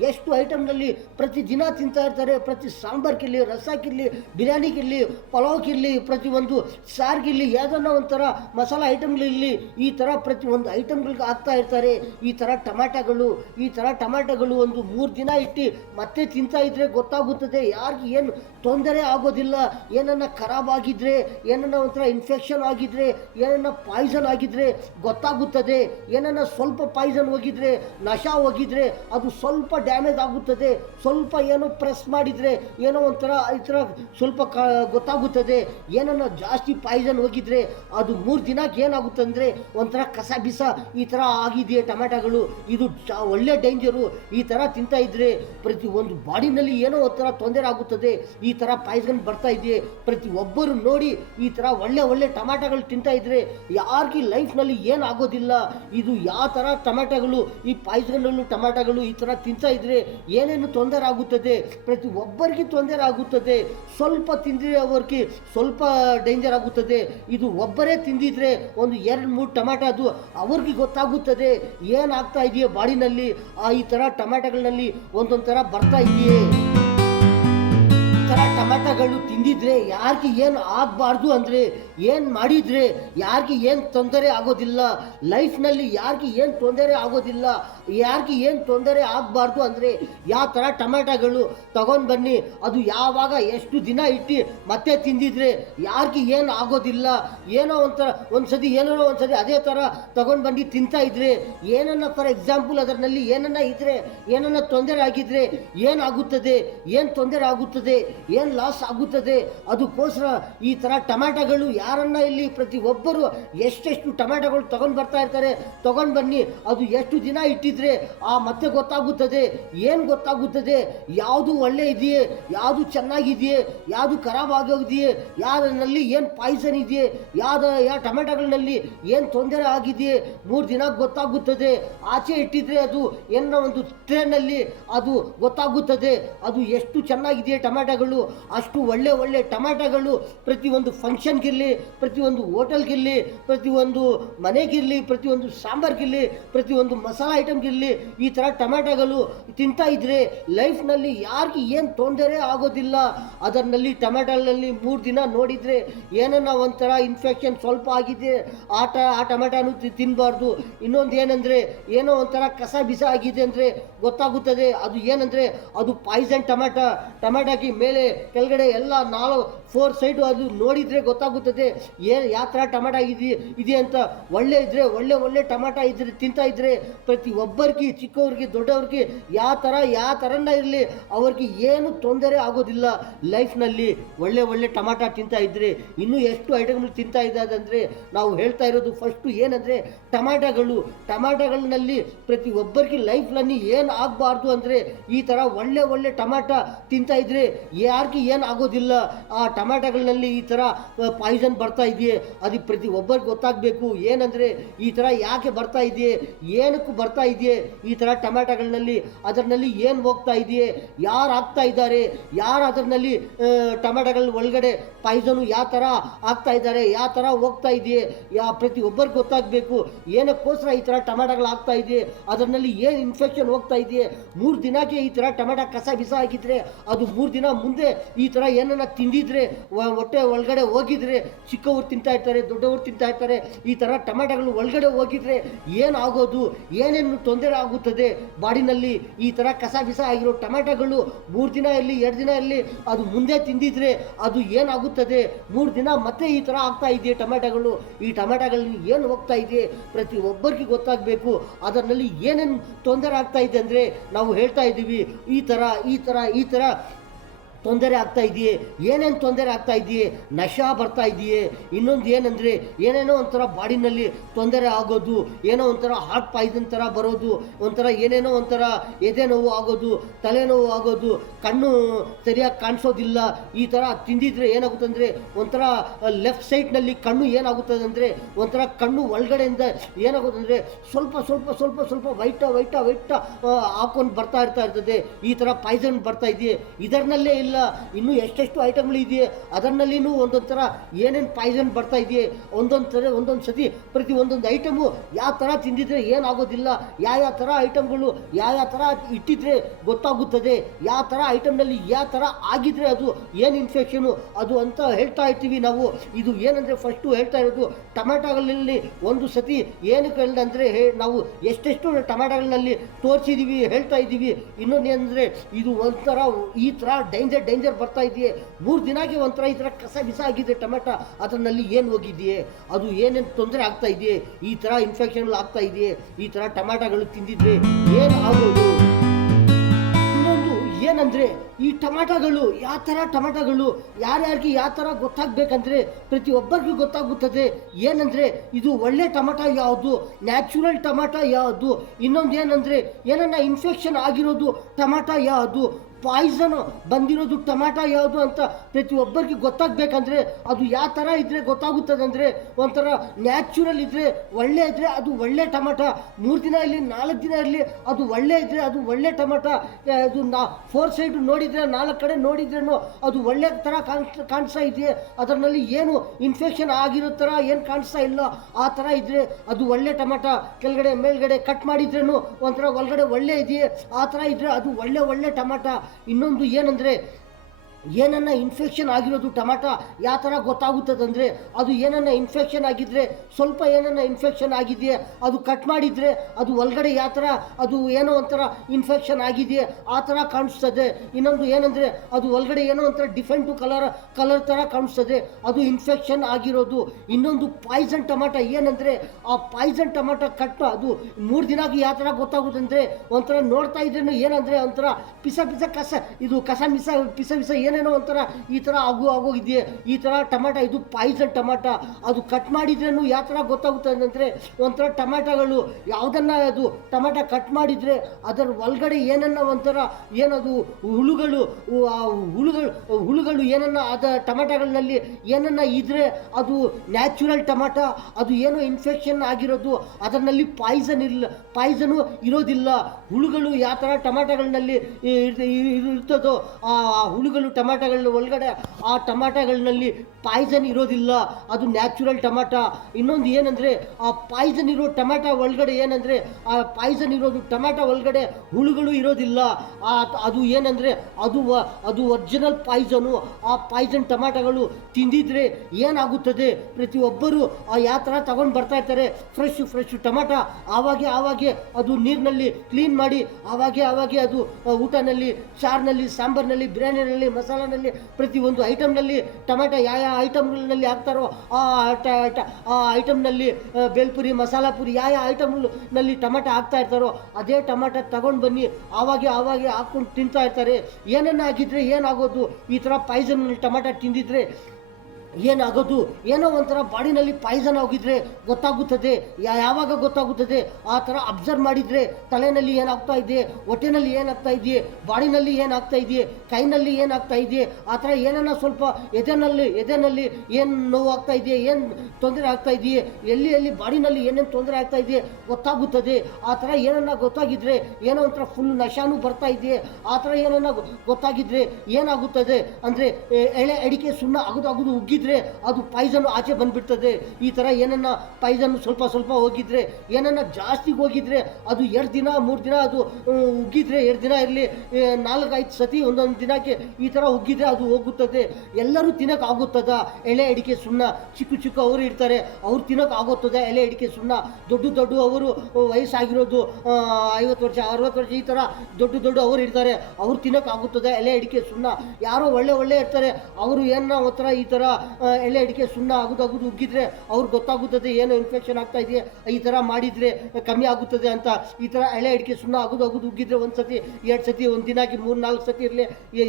ಎಷ್ಟು ಐಟಮ್ನಲ್ಲಿ ಪ್ರತಿ ದಿನ ತಿಂತಾ ಇರ್ತಾರೆ, ಪ್ರತಿ ಸಾಂಬಾರ್ಗಿರಲಿ, ರಸಕ್ಕಿರಲಿ, ಬಿರಿಯಾನಿಗಿರಲಿ, ಪಲಾವ್ಗಿರಲಿ, ಪ್ರತಿಯೊಂದು ಸಾರ್ಗಿರಲಿ, ಯಾವುದನ್ನ ಒಂಥರ ಮಸಾಲ ಐಟಮ್ಗಳಿರಲಿ, ಈ ಥರ ಪ್ರತಿಯೊಂದು ಐಟಮ್ಗಳಿಗೆ ಹಾಕ್ತಾ ಇರ್ತಾರೆ. ಈ ಥರ ಟೊಮೆಟೊಗಳು ಒಂದು 3 ದಿನ ಇಟ್ಟು ಮತ್ತೆ ತಿಂತಾ ಇದ್ರೆ ಗೊತ್ತಾಗುತ್ತದೆ. ಯಾರಿಗೆ ಏನು ತೊಂದರೆ ಆಗೋದಿಲ್ಲ. ಏನನ್ನ ಖರಾಬ್ ಆಗಿದ್ರೆ, ಏನನ್ನ ಒಂಥರ ಇನ್ಫೆಕ್ಷನ್ ಆಗಿದ್ರೆ, ಏನನ್ನ ಪಾಯ್ಸನ್ ಆಗಿದ್ರೆ ಗೊತ್ತಾಗುತ್ತದೆ. ಏನನ್ನ ಸ್ವಲ್ಪ ಪಾಯ್ಸನ್ ಹೋಗಿದ್ರೆ, ನಶ ಹೋಗಿದ್ರೆ ಅದು ಸ್ವಲ್ಪ ಡ್ಯಾಮೇಜ್ ಆಗುತ್ತದೆ. ಸ್ವಲ್ಪ ಏನೋ ಪ್ರೆಸ್ ಮಾಡಿದರೆ ಏನೋ ಒಂಥರ ಈ ಥರ ಸ್ವಲ್ಪ ಗೊತ್ತಾಗುತ್ತದೆ. ಏನನ್ನ ಜಾಸ್ತಿ ಪಾಯ್ಸನ್ ಹೋಗಿದ್ರೆ ಅದು 3 ದಿನಕ್ಕೆ ಏನಾಗುತ್ತೆ ಅಂದರೆ ಒಂಥರ ಕಸ ಬಿಸ ಈ ಥರ ಆಗಿದೆಯೇ ಟೊಮೆಟೊಗಳು. ಇದು ಒಳ್ಳೆ ಡೇಂಜರು. ಈ ಥರ ತಿಂತಾ ಇದ್ರೆ ಪ್ರತಿ ಒಂದು ಬಾಡಿನಲ್ಲಿ ಏನೋ ಒಂಥರ ತೊಂದರೆ ಆಗುತ್ತದೆ. ಈ ಥರ ಪಾಯ್ಸನ್ ಬರ್ತಾ ಇದೆಯೇ ಪ್ರತಿಯೊಬ್ಬರು ನೋಡಿ ಈ ಥರ ಒಳ್ಳೆ ಟೊಮೆಟೊಗಳು ತಿಂತಾ ಇದ್ರೆ ಯಾರಿಗೆ ಲೈಫ್ನಲ್ಲಿ ಏನಾಗೋದಿಲ್ಲ. ಇದು ಯಾವ ಥರ ಟೊಮೆಟೊಗಳು, ಈ ಪಾಯ್ಸನ್ ಟೊಮೆಟೊಗಳು ಈ ಥರ ತಿಂತಾ ಇದ್ರೆ ಏನೇನು ತೊಂದರೆ ಆಗುತ್ತದೆ, ಪ್ರತಿಯೊಬ್ಬರಿಗೆ ತೊಂದರೆ ಆಗುತ್ತದೆ. ಸ್ವಲ್ಪ ತಿಂದರೆ ಅವ್ರಿಗೆ ಸ್ವಲ್ಪ ಡೇಂಜರ್ ಆಗುತ್ತದೆ. ಇದು ಒಬ್ಬರೇ ತಿಂದಿದ್ರೆ ಒಂದು 2-3 ಟೊಮೆಟೊ ಅದು ಅವ್ರಿಗೆ ಗೊತ್ತಾಗುತ್ತದೆ ಏನಾಗ್ತಾ ಇದೆಯೇ ಬಾಡಿನಲ್ಲಿ. ಈ ಥರ ಟೊಮೆಟೊಗಳಲ್ಲಿ ಒಂದೊಂದು ಥರ ಬರ್ತಾ ಇದೆಯೇ. ಈ ಥರ ಟೊಮೆಟೊಗಳು ತಿಂದಿದ್ರೆ ಯಾರಿಗೆ ಏನು ಆಗಬಾರ್ದು ಅಂದರೆ ಏನು ಮಾಡಿದರೆ ಯಾರಿಗೆ ಏನು ತೊಂದರೆ ಆಗೋದಿಲ್ಲ. ಲೈಫ್ನಲ್ಲಿ ಯಾರಿಗೆ ಏನು ತೊಂದರೆ ಆಗೋದಿಲ್ಲ, ಯಾರಿಗೆ ಏನು ತೊಂದರೆ ಆಗಬಾರ್ದು ಅಂದರೆ ಯಾವ ಥರ ಟೊಮೆಟೊಗಳು ತಗೊಂಡು ಬನ್ನಿ. ಅದು ಯಾವಾಗ ಎಷ್ಟು ದಿನ ಇಟ್ಟು ಮತ್ತೆ ತಿಂದಿದ್ರೆ ಯಾರಿಗೆ ಏನು ಆಗೋದಿಲ್ಲ. ಏನೋ ಒಂದ್ಸತಿ ಅದೇ ಥರ ತಗೊಂಡು ಬಂದು ತಿಂತಾ ಇದ್ರೆ ಏನನ್ನ ಫಾರ್ ಎಕ್ಸಾಂಪಲ್ ಅದರಲ್ಲಿ ಏನನ್ನ ಇದ್ರೆ ಏನನ್ನ ತೊಂದರೆ ಆಗಿದ್ರೆ ಏನಾಗುತ್ತದೆ, ಏನು ತೊಂದರೆ ಆಗುತ್ತದೆ, ಏನು ಲಾಸ್ ಆಗುತ್ತದೆ. ಅದಕ್ಕೋಸ್ಕರ ಈ ಥರ ಟೊಮೆಟೊಗಳು ಯಾರನ್ನ ಇಲ್ಲಿ ಪ್ರತಿಯೊಬ್ಬರು ಎಷ್ಟೆಷ್ಟು ಟೊಮೆಟೊಗಳು ತಗೊಂಡು ಬರ್ತಾ ಇರ್ತಾರೆ, ತಗೊಂಡು ಬನ್ನಿ. ಅದು ಎಷ್ಟು ದಿನ ಇಟ್ಟಿದ್ರೆ ಮತ್ತೆ ಗೊತ್ತಾಗುತ್ತದೆ. ಏನು ಗೊತ್ತಾಗುತ್ತದೆ, ಯಾವುದು ಒಳ್ಳೆ ಇದೆಯೇ, ಯಾವುದು ಚೆನ್ನಾಗಿದೆಯೇ, ಯಾವುದು ಖರಾಬ್ ಆಗೋಗಿದೆಯೇ, ಯಾರಲ್ಲಿ ಏನು ಪಾಯ್ಸನ್ ಇದೆಯೇ, ಯಾವ ಟೊಮೆಟೊಗಳಲ್ಲಿ ಏನು ತೊಂದರೆ ಆಗಿದೆಯೇ 3 ದಿನ ಗೊತ್ತಾಗುತ್ತದೆ. ಆಚೆ ಇಟ್ಟಿದ್ರೆ ಅದು ಏನೋ ಒಂದು ಟ್ರೇನಲ್ಲಿ ಅದು ಗೊತ್ತಾಗುತ್ತದೆ. ಅದು ಎಷ್ಟು ಚೆನ್ನಾಗಿದೆಯೇ ಟೊಮೆಟೊಗಳು ಅಷ್ಟು ಒಳ್ಳೆ ಒಳ್ಳೆ ಟೊಮ್ಯಾಟೋಗಳು ಪ್ರತಿಯೊಂದು ಫಂಕ್ಷನ್ಗಿರಲಿ, ಪ್ರತಿಯೊಂದು ಹೋಟೆಲ್ಗಿರಲಿ, ಪ್ರತಿಯೊಂದು ಮನೆಗಿರಲಿ, ಪ್ರತಿಯೊಂದು ಸಾಂಬಾರ್ಗಿರಲಿ, ಪ್ರತಿಯೊಂದು ಮಸಾಲ ಐಟಮ್ಗಿರಲಿ, ಈ ಥರ ಟೊಮ್ಯಾಟೋಗಳು ತಿಂತಾ ಇದ್ದರೆ ಲೈಫ್ನಲ್ಲಿ ಯಾರಿಗೆ ಏನು ತೊಂದರೆ ಆಗೋದಿಲ್ಲ. ಅದರಲ್ಲಿ ಟೊಮ್ಯಾಟೋನಲ್ಲಿ 3 ದಿನ ನೋಡಿದರೆ ಏನನ್ನ ಒಂಥರ ಇನ್ಫೆಕ್ಷನ್ ಸ್ವಲ್ಪ ಆಗಿದೆ, ಆ ಟೊಮ್ಯಾಟೋನು ತಿನ್ನಬಾರ್ದು. ಇನ್ನೊಂದು ಏನಂದರೆ ಏನೋ ಒಂಥರ ಕಸ ಬಿಸ ಆಗಿದೆ ಅಂದರೆ ಗೊತ್ತಾಗುತ್ತದೆ. ಅದು ಏನಂದರೆ ಅದು ಪಾಯ್ಸನ್ ಟೊಮ್ಯಾಟೋಗೆ ಮೇಲೆ ಕೆಳಗಡೆ ಎಲ್ಲ 4 ಸೈಡು ಅದು ನೋಡಿದರೆ ಗೊತ್ತಾಗುತ್ತದೆ ಯಾವ ಥರ ಟೊಮ್ಯಾಟೋ ಇದೆ ಅಂತ. ಒಳ್ಳೆ ಇದ್ದರೆ ಒಳ್ಳೆ ಟೊಮ್ಯಾಟೋ ಇದ್ರೆ ತಿಂತಾ ಇದ್ದರೆ ಪ್ರತಿ ಒಬ್ಬರಿಗೆ, ಚಿಕ್ಕವ್ರಿಗೆ ದೊಡ್ಡವ್ರಿಗೆ ಯಾವ ಥರನ ಇರಲಿ ಅವ್ರಿಗೆ ಏನು ತೊಂದರೆ ಆಗೋದಿಲ್ಲ. ಲೈಫ್ನಲ್ಲಿ ಒಳ್ಳೆ ಟೊಮ್ಯಾಟೋ ತಿಂತಾ ಇದ್ದರೆ ಇನ್ನೂ ಎಷ್ಟು ಐಟಮ್ಗಳು ತಿಂತಾ ಇದ್ದಾದಂದರೆ ನಾವು ಹೇಳ್ತಾ ಇರೋದು ಫಸ್ಟು ಏನಂದರೆ ಟೊಮ್ಯಾಟೋಗಳಲ್ಲಿ ಪ್ರತಿ ಒಬ್ಬರಿಗೆ ಲೈಫ್ನಲ್ಲಿ ಏನು ಆಗಬಾರ್ದು ಅಂದರೆ ಈ ಥರ ಒಳ್ಳೆ ಟೊಮ್ಯಾಟೋ ತಿಂತಾ ಇದ್ದರೆ ಯಾರಿಗೆ ಏನು ಆಗೋದಿಲ್ಲ. ಆ ಟೊಮ್ಯಾಟೋಗಳಲ್ಲಿ ಈ ಥರ ಪಾಯ್ಸನ್ ಬರ್ತಾ ಇದೆಯೇ ಅದು ಪ್ರತಿ ಒಬ್ಬರಿಗೆ ಗೊತ್ತಾಗಬೇಕು. ಏನಂದರೆ ಈ ಥರ ಯಾಕೆ ಬರ್ತಾ ಇದೆಯೇ, ಏನಕ್ಕೂ ಬರ್ತಾ ಇದೆಯೇ ಈ ಥರ ಟೊಮ್ಯಾಟೋಗಳಲ್ಲಿ, ಅದರಲ್ಲಿ ಏನು ಹೋಗ್ತಾ ಇದೆಯೇ, ಯಾರು ಆಗ್ತಾ ಇದ್ದಾರೆ, ಯಾರು ಅದರಲ್ಲಿ ಟೊಮ್ಯಾಟೋಗಳ ಒಳಗಡೆ ಪಾಯ್ಸನು ಯಾವ ಥರ ಆಗ್ತಾ ಇದ್ದಾರೆ, ಯಾವ ಥರ ಹೋಗ್ತಾ ಇದೆಯೇ ಪ್ರತಿ ಒಬ್ಬರಿಗೆ ಗೊತ್ತಾಗಬೇಕು. ಏನಕ್ಕೋಸ್ಕರ ಈ ಥರ ಟೊಮ್ಯಾಟೋಗಳು ಆಗ್ತಾ ಇದೆಯೇ, ಅದರಲ್ಲಿ ಏನು ಇನ್ಫೆಕ್ಷನ್ ಹೋಗ್ತಾ ಇದೆಯೇ. 3 ದಿನಕ್ಕೆ ಈ ಥರ ಟೊಮ್ಯಾಟೋ ಕಸ ಬಿಸ ಆಗಿದ್ರೆ ಅದು 3 ದಿನ ಮುಂದೆ ಈ ಥರ ಏನನ್ನ ತಿಂದಿದ್ರೆ ಹೊಟ್ಟೆ ಒಳಗಡೆ ಹೋಗಿದ್ರೆ, ಚಿಕ್ಕವ್ರು ತಿಂತಾ ಇರ್ತಾರೆ, ದೊಡ್ಡವರು ತಿಂತಾ ಇರ್ತಾರೆ, ಈ ಥರ ಟೊಮ್ಯಾಟೋಗಳು ಒಳಗಡೆ ಹೋಗಿದ್ರೆ ಏನಾಗೋದು, ಏನೇನು ತೊಂದರೆ ಆಗುತ್ತದೆ ಬಾಡಿನಲ್ಲಿ. ಈ ಥರ ಕಸ ಬಿಸ ಆಗಿರೋ ಟೊಮ್ಯಾಟೋಗಳು 3 ದಿನ ಇರಲಿ 2 ದಿನ ಇರಲಿ ಅದು ಮುಂದೆ ತಿಂದಿದ್ರೆ ಅದು ಏನಾಗುತ್ತದೆ. 3 ದಿನ ಮತ್ತೆ ಈ ಥರ ಆಗ್ತಾ ಇದೆಯೇ ಟೊಮ್ಯಾಟೋಗಳು. ಈ ಟೊಮ್ಯಾಟೋಗಳಲ್ಲಿ ಏನು ಹೋಗ್ತಾ ಇದೆ ಪ್ರತಿ ಒಬ್ಬರಿಗೆ ಗೊತ್ತಾಗಬೇಕು. ಅದರಲ್ಲಿ ಏನೇನು ತೊಂದರೆ ಆಗ್ತಾ ಇದೆ ಅಂದರೆ ನಾವು ಹೇಳ್ತಾ ಇದ್ದೀವಿ ಈ ಥರ ತೊಂದರೆ ಆಗ್ತಾ ಇದೆಯೇ, ಏನೇನು ತೊಂದರೆ ಆಗ್ತಾ ಇದೆಯೇ, ನಶಾ ಬರ್ತಾ ಇದೆಯೇ, ಇನ್ನೊಂದು ಏನಂದರೆ ಏನೇನೋ ಒಂಥರ ಬಾಡಿನಲ್ಲಿ ತೊಂದರೆ ಆಗೋದು, ಏನೋ ಒಂಥರ ಹಾರ್ಟ್ ಪಾಯ್ಸನ್ ಥರ ಬರೋದು, ಒಂಥರ ಏನೇನೋ ಒಂಥರ ಎದೆ ನೋವು ಆಗೋದು, ತಲೆನೋವು ಆಗೋದು, ಕಣ್ಣು ಸರಿಯಾಗಿ ಕಾಣಿಸೋದಿಲ್ಲ. ಈ ಥರ ತಿಂದಿದ್ರೆ ಏನಾಗುತ್ತಂದರೆ ಒಂಥರ ಲೆಫ್ಟ್ ಸೈಡ್ನಲ್ಲಿ ಕಣ್ಣು ಏನಾಗುತ್ತದೆ ಅಂದರೆ ಒಂಥರ ಕಣ್ಣು ಒಳಗಡೆಯಿಂದ ಏನಾಗುತ್ತಂದರೆ ಸ್ವಲ್ಪ ವೈಟ ಹಾಕೊಂಡು ಬರ್ತಾ ಇರ್ತದೆ. ಈ ಥರ ಪಾಯ್ಸನ್ ಬರ್ತಾ ಇದೆಯೇ. ಇದರಲ್ಲೇ ಇಲ್ಲ ಇನ್ನೂ ಎಷ್ಟೆಷ್ಟು ಐಟಮ್ಗಳು ಇದೆಯೇ, ಅದರಲ್ಲಿನೂ ಒಂದೊಂದು ಥರ ಏನೇನು ಪಾಯ್ಸನ್ ಬರ್ತಾ ಇದೆಯೇ. ಒಂದೊಂದು ಸತಿ ಪ್ರತಿ ಒಂದೊಂದು ಐಟಮು ಯಾವ ಥರ ತಿಂದಿದ್ರೆ ಏನಾಗೋದಿಲ್ಲ, ಯಾವ ಥರ ಐಟಮ್ಗಳು ಯಾವ ಥರ ಇಟ್ಟಿದ್ರೆ ಗೊತ್ತಾಗುತ್ತದೆ, ಯಾವ ಥರ ಐಟಮ್ನಲ್ಲಿ ಯಾವ ಥರ ಆಗಿದ್ರೆ ಅದು ಏನು ಇನ್ಫೆಕ್ಷನು ಅದು ಅಂತ ಹೇಳ್ತಾ ಇರ್ತೀವಿ ನಾವು. ಇದು ಏನಂದರೆ ಫಸ್ಟು ಹೇಳ್ತಾ ಇರೋದು ಟೊಮ್ಯಾಟೋಗಳಲ್ಲಿ ಒಂದು ಸತಿ ಏನಕ್ಕೆ ಅಂದರೆ ನಾವು ಎಷ್ಟೆಷ್ಟು ಟೊಮ್ಯಾಟೋಗಳಲ್ಲಿ ತೋರಿಸಿದ್ದೀವಿ ಹೇಳ್ತಾ ಇದ್ದೀವಿ. ಇನ್ನೊಂದು ಏನಂದರೆ ಇದು ಒಂಥರ ಈ ಥರ ಡೇಂಜರ್ ಬರ್ತಾ ಇದೆಯೇ. 3 ದಿನಕ್ಕೆ ಒಂಥರ ಈ ಥರ ಕಸ ಬಿಸ ಆಗಿದೆ ಟೊಮೆಟೊ, ಅದರಲ್ಲಿ ಏನು ಹೋಗಿದೆಯೇ, ಅದು ಏನೇನು ತೊಂದರೆ ಆಗ್ತಾ ಇದೆಯೇ, ಈ ಥರ ಇನ್ಫೆಕ್ಷನ್ಗಳು ಆಗ್ತಾ ಇದೆಯೇ, ಈ ಥರ ಟೊಮ್ಯಾಟೋಗಳು ತಿಂದಿದ್ರೆ ಏನು ಆಗೋದು. ಇನ್ನೊಂದು ಏನಂದರೆ ಈ ಟೊಮ್ಯಾಟೋಗಳು ಯಾವ ಥರ ಟೊಮ್ಯಾಟೋಗಳು ಯಾರ್ಯಾರಿಗೆ ಯಾವ ಥರ ಗೊತ್ತಾಗಬೇಕಂದ್ರೆ ಪ್ರತಿಯೊಬ್ಬರಿಗೂ ಗೊತ್ತಾಗುತ್ತದೆ. ಏನಂದರೆ ಇದು ಒಳ್ಳೆ ಟೊಮ್ಯಾಟೊ ಯಾವುದು, ನ್ಯಾಚುರಲ್ ಟೊಮ್ಯಾಟೊ ಯಾವುದು, ಇನ್ನೊಂದು ಏನಂದರೆ ಏನನ್ನ ಇನ್ಫೆಕ್ಷನ್ ಆಗಿರೋದು ಟೊಮ್ಯಾಟೊ ಯಾವುದು, ಪಾಯ್ಸನ್ ಬಂದಿರೋದು ಟೊಮ್ಯಾಟೊ ಯಾವುದು ಅಂತ ಪ್ರತಿಯೊಬ್ಬರಿಗೆ ಗೊತ್ತಾಗಬೇಕಂದ್ರೆ ಅದು ಯಾವ ಥರ ಇದ್ದರೆ ಗೊತ್ತಾಗುತ್ತದೆ ಅಂದರೆ ಒಂಥರ ನ್ಯಾಚುರಲ್ ಇದ್ದರೆ ಒಳ್ಳೆ ಇದ್ದರೆ ಅದು ಒಳ್ಳೆ ಟೊಮ್ಯಾಟೊ. 3 ದಿನ ಇರಲಿ 4 ದಿನ ಇರಲಿ ಅದು ಒಳ್ಳೆ ಇದ್ದರೆ ಅದು ಒಳ್ಳೆ ಟೊಮ್ಯಾಟೊ. ಅದು 4 ಸೈಡು ನೋಡಿದರೆ 4 ಕಡೆ ನೋಡಿದ್ರೂ ಅದು ಒಳ್ಳೆ ಥರ ಕಾಣಿಸ್ತಾ ಇದೆಯೇ, ಅದರಲ್ಲಿ ಏನು ಇನ್ಫೆಕ್ಷನ್ ಆಗಿರೋ ಥರ ಏನು ಕಾಣಿಸ್ತಾ ಇಲ್ಲ, ಆ ಥರ ಇದ್ದರೆ ಅದು ಒಳ್ಳೆ ಟೊಮ್ಯಾಟೊ. ಕೆಳಗಡೆ ಮೇಲ್ಗಡೆ ಕಟ್ ಮಾಡಿದ್ರೂ ಒಂಥರ ಒಳಗಡೆ ಒಳ್ಳೆ ಇದೆಯೇ, ಆ ಥರ ಇದ್ದರೆ ಅದು ಒಳ್ಳೆ ಟೊಮ್ಯಾಟೊ. ಇನ್ನೊಂದು ಏನಂದರೆ ಏನನ್ನ ಇನ್ಫೆಕ್ಷನ್ ಆಗಿರೋದು ಟೊಮ್ಯಾಟೊ ಯಾವ ಥರ ಗೊತ್ತಾಗುತ್ತದಂದರೆ ಅದು ಏನನ್ನ ಇನ್ಫೆಕ್ಷನ್ ಆಗಿದ್ದರೆ ಸ್ವಲ್ಪ ಏನನ್ನ ಇನ್ಫೆಕ್ಷನ್ ಆಗಿದೆಯೇ ಅದು ಕಟ್ ಮಾಡಿದರೆ ಅದು ಒಳಗಡೆ ಯಾವ ಥರ ಅದು ಏನೋ ಒಂಥರ ಇನ್ಫೆಕ್ಷನ್ ಆಗಿದೆಯೇ ಆ ಥರ ಕಾಣಿಸ್ತದೆ. ಇನ್ನೊಂದು ಏನಂದರೆ ಅದು ಒಳಗಡೆ ಏನೋ ಒಂಥರ ಡಿಫ್ರೆಂಟು ಕಲರ್ ಥರ ಕಾಣಿಸ್ತದೆ, ಅದು ಇನ್ಫೆಕ್ಷನ್ ಆಗಿರೋದು. ಇನ್ನೊಂದು ಪಾಯ್ಸನ್ ಟೊಮ್ಯಾಟೊ ಏನಂದರೆ ಆ ಪಾಯ್ಸನ್ ಟೊಮ್ಯಾಟೊ ಕಟ್ ಅದು 3 ದಿನಕ್ಕೆ ಯಾವ ಥರ ಗೊತ್ತಾಗುತ್ತಂದರೆ ಒಂಥರ ನೋಡ್ತಾ ಇದ್ರೂ ಏನಂದರೆ ಒಂಥರ ಪಿಸ ಕಸ ಇದು ಕಸ ಪಿಸ ಏನೇನೋ ಒಂಥರ ಈ ಥರ ಆಗೋಗಿದೆಯೇ ಈ ಥರ ಟೊಮ್ಯಾಟೊ. ಇದು ಪಾಯ್ಸನ್ ಟೊಮ್ಯಾಟೊ. ಅದು ಕಟ್ ಮಾಡಿದ್ರೂ ಯಾವ ಥರ ಗೊತ್ತಾಗುತ್ತದೆ ಅಂದರೆ ಒಂಥರ ಟೊಮ್ಯಾಟೊಗಳು ಯಾವುದನ್ನ ಅದು ಟೊಮ್ಯಾಟೊ ಕಟ್ ಮಾಡಿದರೆ ಅದರ ಒಳಗಡೆ ಏನನ್ನ ಒಂಥರ ಏನದು ಹುಳುಗಳು ಏನನ್ನ ಅದ ಟೊಮ್ಯಾಟೊಗಳಲ್ಲಿ ಏನನ್ನ ಇದ್ದರೆ ಅದು ನ್ಯಾಚುರಲ್ ಟೊಮ್ಯಾಟೊ. ಅದು ಏನೋ ಇನ್ಫೆಕ್ಷನ್ ಆಗಿರೋದು ಅದರಲ್ಲಿ ಪಾಯ್ಸನು ಇರೋದಿಲ್ಲ. ಹುಳುಗಳು ಯಾವ ಥರ ಟೊಮ್ಯಾಟೊಗಳಲ್ಲಿ ಇರ್ತದೋ ಆ ಹುಳುಗಳು ಟಮಾಟಗಳ ಒಳಗಡೆ ಆ ಟಮಾಟಗಳಲ್ಲಿ ಪಾಯ್ಸನ್ ಇರೋದಿಲ್ಲ, ಅದು ನ್ಯಾಚುರಲ್ ಟಮಾಟ. ಇನ್ನೊಂದು ಏನಂದರೆ ಆ ಪಾಯ್ಸನ್ ಇರೋ ಟಮಾಟ ಒಳಗಡೆ ಏನಂದರೆ ಆ ಪಾಯ್ಸನ್ ಇರೋದು ಟಮಾಟ ಒಳಗಡೆ ಹುಳುಗಳು ಇರೋದಿಲ್ಲ. ಅದು ಏನಂದರೆ ಅದು ಒರಿಜಿನಲ್ ಪಾಯ್ಸನು. ಆ ಪಾಯ್ಸನ್ ಟಮಾಟಗಳು ತಿಂದಿದ್ರೆ ಏನಾಗುತ್ತದೆ, ಪ್ರತಿಯೊಬ್ಬರು ಯಾವ ಥರ ತಗೊಂಡು ಬರ್ತಾ ಇರ್ತಾರೆ ಫ್ರೆಶ್ ಟಮಾಟ. ಆವಾಗೆ ಅದು ನೀರಿನಲ್ಲಿ ಕ್ಲೀನ್ ಮಾಡಿ ಆವಾಗೆ ಅದು ಊಟನಲ್ಲಿ, ಸಾರಿನಲ್ಲಿ, ಸಾಂಬಾರಿನಲ್ಲಿ, ಬಿರಿಯಾನಿನಲ್ಲಿ, ಮಸಾಲನಲ್ಲಿ, ಪ್ರತಿಯೊಂದು ಐಟಮ್ನಲ್ಲಿ ಟಮಾಟ ಯಾವ ಐಟಮ್ಗಳಲ್ಲಿ ಹಾಕ್ತಾರೋ ಆ ಐಟಮ್ನಲ್ಲಿ ಬೇಲ್ಪುರಿ, ಮಸಾಲ ಪುರಿ ಯಾವ ಐಟಮ್ನಲ್ಲಿ ಟಮಾಟ ಹಾಕ್ತಾ ಇರ್ತಾರೋ ಅದೇ ಟಮಾಟ ತಗೊಂಡು ಬನ್ನಿ, ಆವಾಗೆ ಹಾಕ್ಕೊಂಡು ತಿಂತಾ ಇರ್ತಾರೆ. ಏನನ್ನ ಆಗಿದ್ರೆ ಏನಾಗೋದು, ಈ ಥರ ಪಾಯ್ಸನ್ ಟಮಾಟ ತಿಂದಿದ್ರೆ ಏನಾಗೋದು, ಏನೋ ಒಂಥರ ಬಾಡಿನಲ್ಲಿ ಪಾಯ್ಸನ್ ಹೋಗಿದ್ರೆ ಗೊತ್ತಾಗುತ್ತದೆ. ಯಾವಾಗ ಗೊತ್ತಾಗುತ್ತದೆ, ಆ ಥರ ಅಬ್ಸರ್ವ್ ಮಾಡಿದರೆ ತಲೆಯಲ್ಲಿ ಏನಾಗ್ತಾ ಇದೆ, ಹೊಟ್ಟೆನಲ್ಲಿ ಏನಾಗ್ತಾ ಇದೆಯೇ, ಬಾಡಿನಲ್ಲಿ ಏನಾಗ್ತಾ ಇದೆಯೇ, ಕೈನಲ್ಲಿ ಏನಾಗ್ತಾ ಇದೆಯೇ, ಆ ಥರ ಏನನ್ನ ಸ್ವಲ್ಪ ಎದೆನಲ್ಲಿ ಏನು ನೋವು ಆಗ್ತಾ ಇದೆಯೇ, ಏನು ತೊಂದರೆ ಆಗ್ತಾ ಇದೆಯೇ, ಎಲ್ಲಿ ಬಾಡಿನಲ್ಲಿ ಏನೇನು ತೊಂದರೆ ಆಗ್ತಾ ಇದೆಯೇ ಗೊತ್ತಾಗುತ್ತದೆ. ಆ ಥರ ಏನನ್ನ ಗೊತ್ತಾಗಿದ್ರೆ, ಏನೋ ಒಂಥರ ಫುಲ್ ನಶಾನು ಬರ್ತಾ ಇದೆಯೇ, ಆ ಥರ ಏನನ್ನ ಗೊತ್ತಾಗಿದ್ರೆ ಏನಾಗುತ್ತದೆ ಅಂದರೆ ಎಳೆ ಅಡಿಕೆ ಸುಣ್ಣ ಅಗದು ಉಗ್ಗಿದ್ರೆ ಅದು ಪಾಯ್ಸನ್ ಆಚೆ ಬಂದ್ಬಿಡ್ತದೆ. ಈ ಥರ ಏನನ್ನ ಪಾಯ್ಸನ್ ಸ್ವಲ್ಪ ಹೋಗಿದ್ರೆ, ಏನನ್ನ ಜಾಸ್ತಿ ಹೋಗಿದ್ರೆ ಅದು 2 ದಿನ 3 ದಿನ ಅದು ಉಗ್ಗಿದ್ರೆ, 2 ದಿನ ಇರಲಿ 4-5 ಸತಿ ಒಂದೊಂದು ದಿನಕ್ಕೆ ಈ ಥರ ಉಗ್ಗಿದ್ರೆ ಅದು ಹೋಗುತ್ತದೆ. ಎಲ್ಲರೂ ತಿನ್ನೋಕೆ ಆಗುತ್ತದ ಎಳೆ ಅಡಿಕೆ ಸುಣ್ಣ? ಚಿಕ್ಕ ಅವರು ಇರ್ತಾರೆ, ಅವ್ರು ತಿನ್ನೋಕೆ ಆಗುತ್ತದೆ ಎಳೆ ಅಡಿಕೆ ಸುಣ್ಣ? ದೊಡ್ಡ ಅವರು ವಯಸ್ಸಾಗಿರೋದು 50 ವರ್ಷ 60 ವರ್ಷ ಈ ಥರ ದೊಡ್ಡ ಅವರು ಇರ್ತಾರೆ, ಅವ್ರು ತಿನ್ನೋಕೆ ಆಗುತ್ತದೆ ಎಲೆ ಅಡಿಕೆ ಸುಣ್ಣ? ಯಾರೋ ಒಳ್ಳೆ ಇರ್ತಾರೆ, ಅವರು ಏನೋ ಒಂಥರ ಈ ಥರ ಎಲೆ ಅಡಿಕೆ ಸುಣ್ಣ ಅಗದು ಉಗ್ಗಿದ್ರೆ ಅವ್ರಿಗೆ ಗೊತ್ತಾಗುತ್ತದೆ ಏನೋ ಇನ್ಫೆಕ್ಷನ್ ಆಗ್ತಾ ಇದೆಯಾ, ಈ ಥರ ಮಾಡಿದರೆ ಕಮ್ಮಿ ಆಗುತ್ತದೆ ಅಂತ. ಈ ಥರ ಎಲೆ ಅಡಿಕೆ ಸುಣ್ಣ ಅಗದು ಉಗ್ಗಿದ್ರೆ 1 ಸತಿ 2 ಸತಿ, ಒಂದು ದಿನಕ್ಕೆ 3-4 ಸತಿ ಇರಲಿ,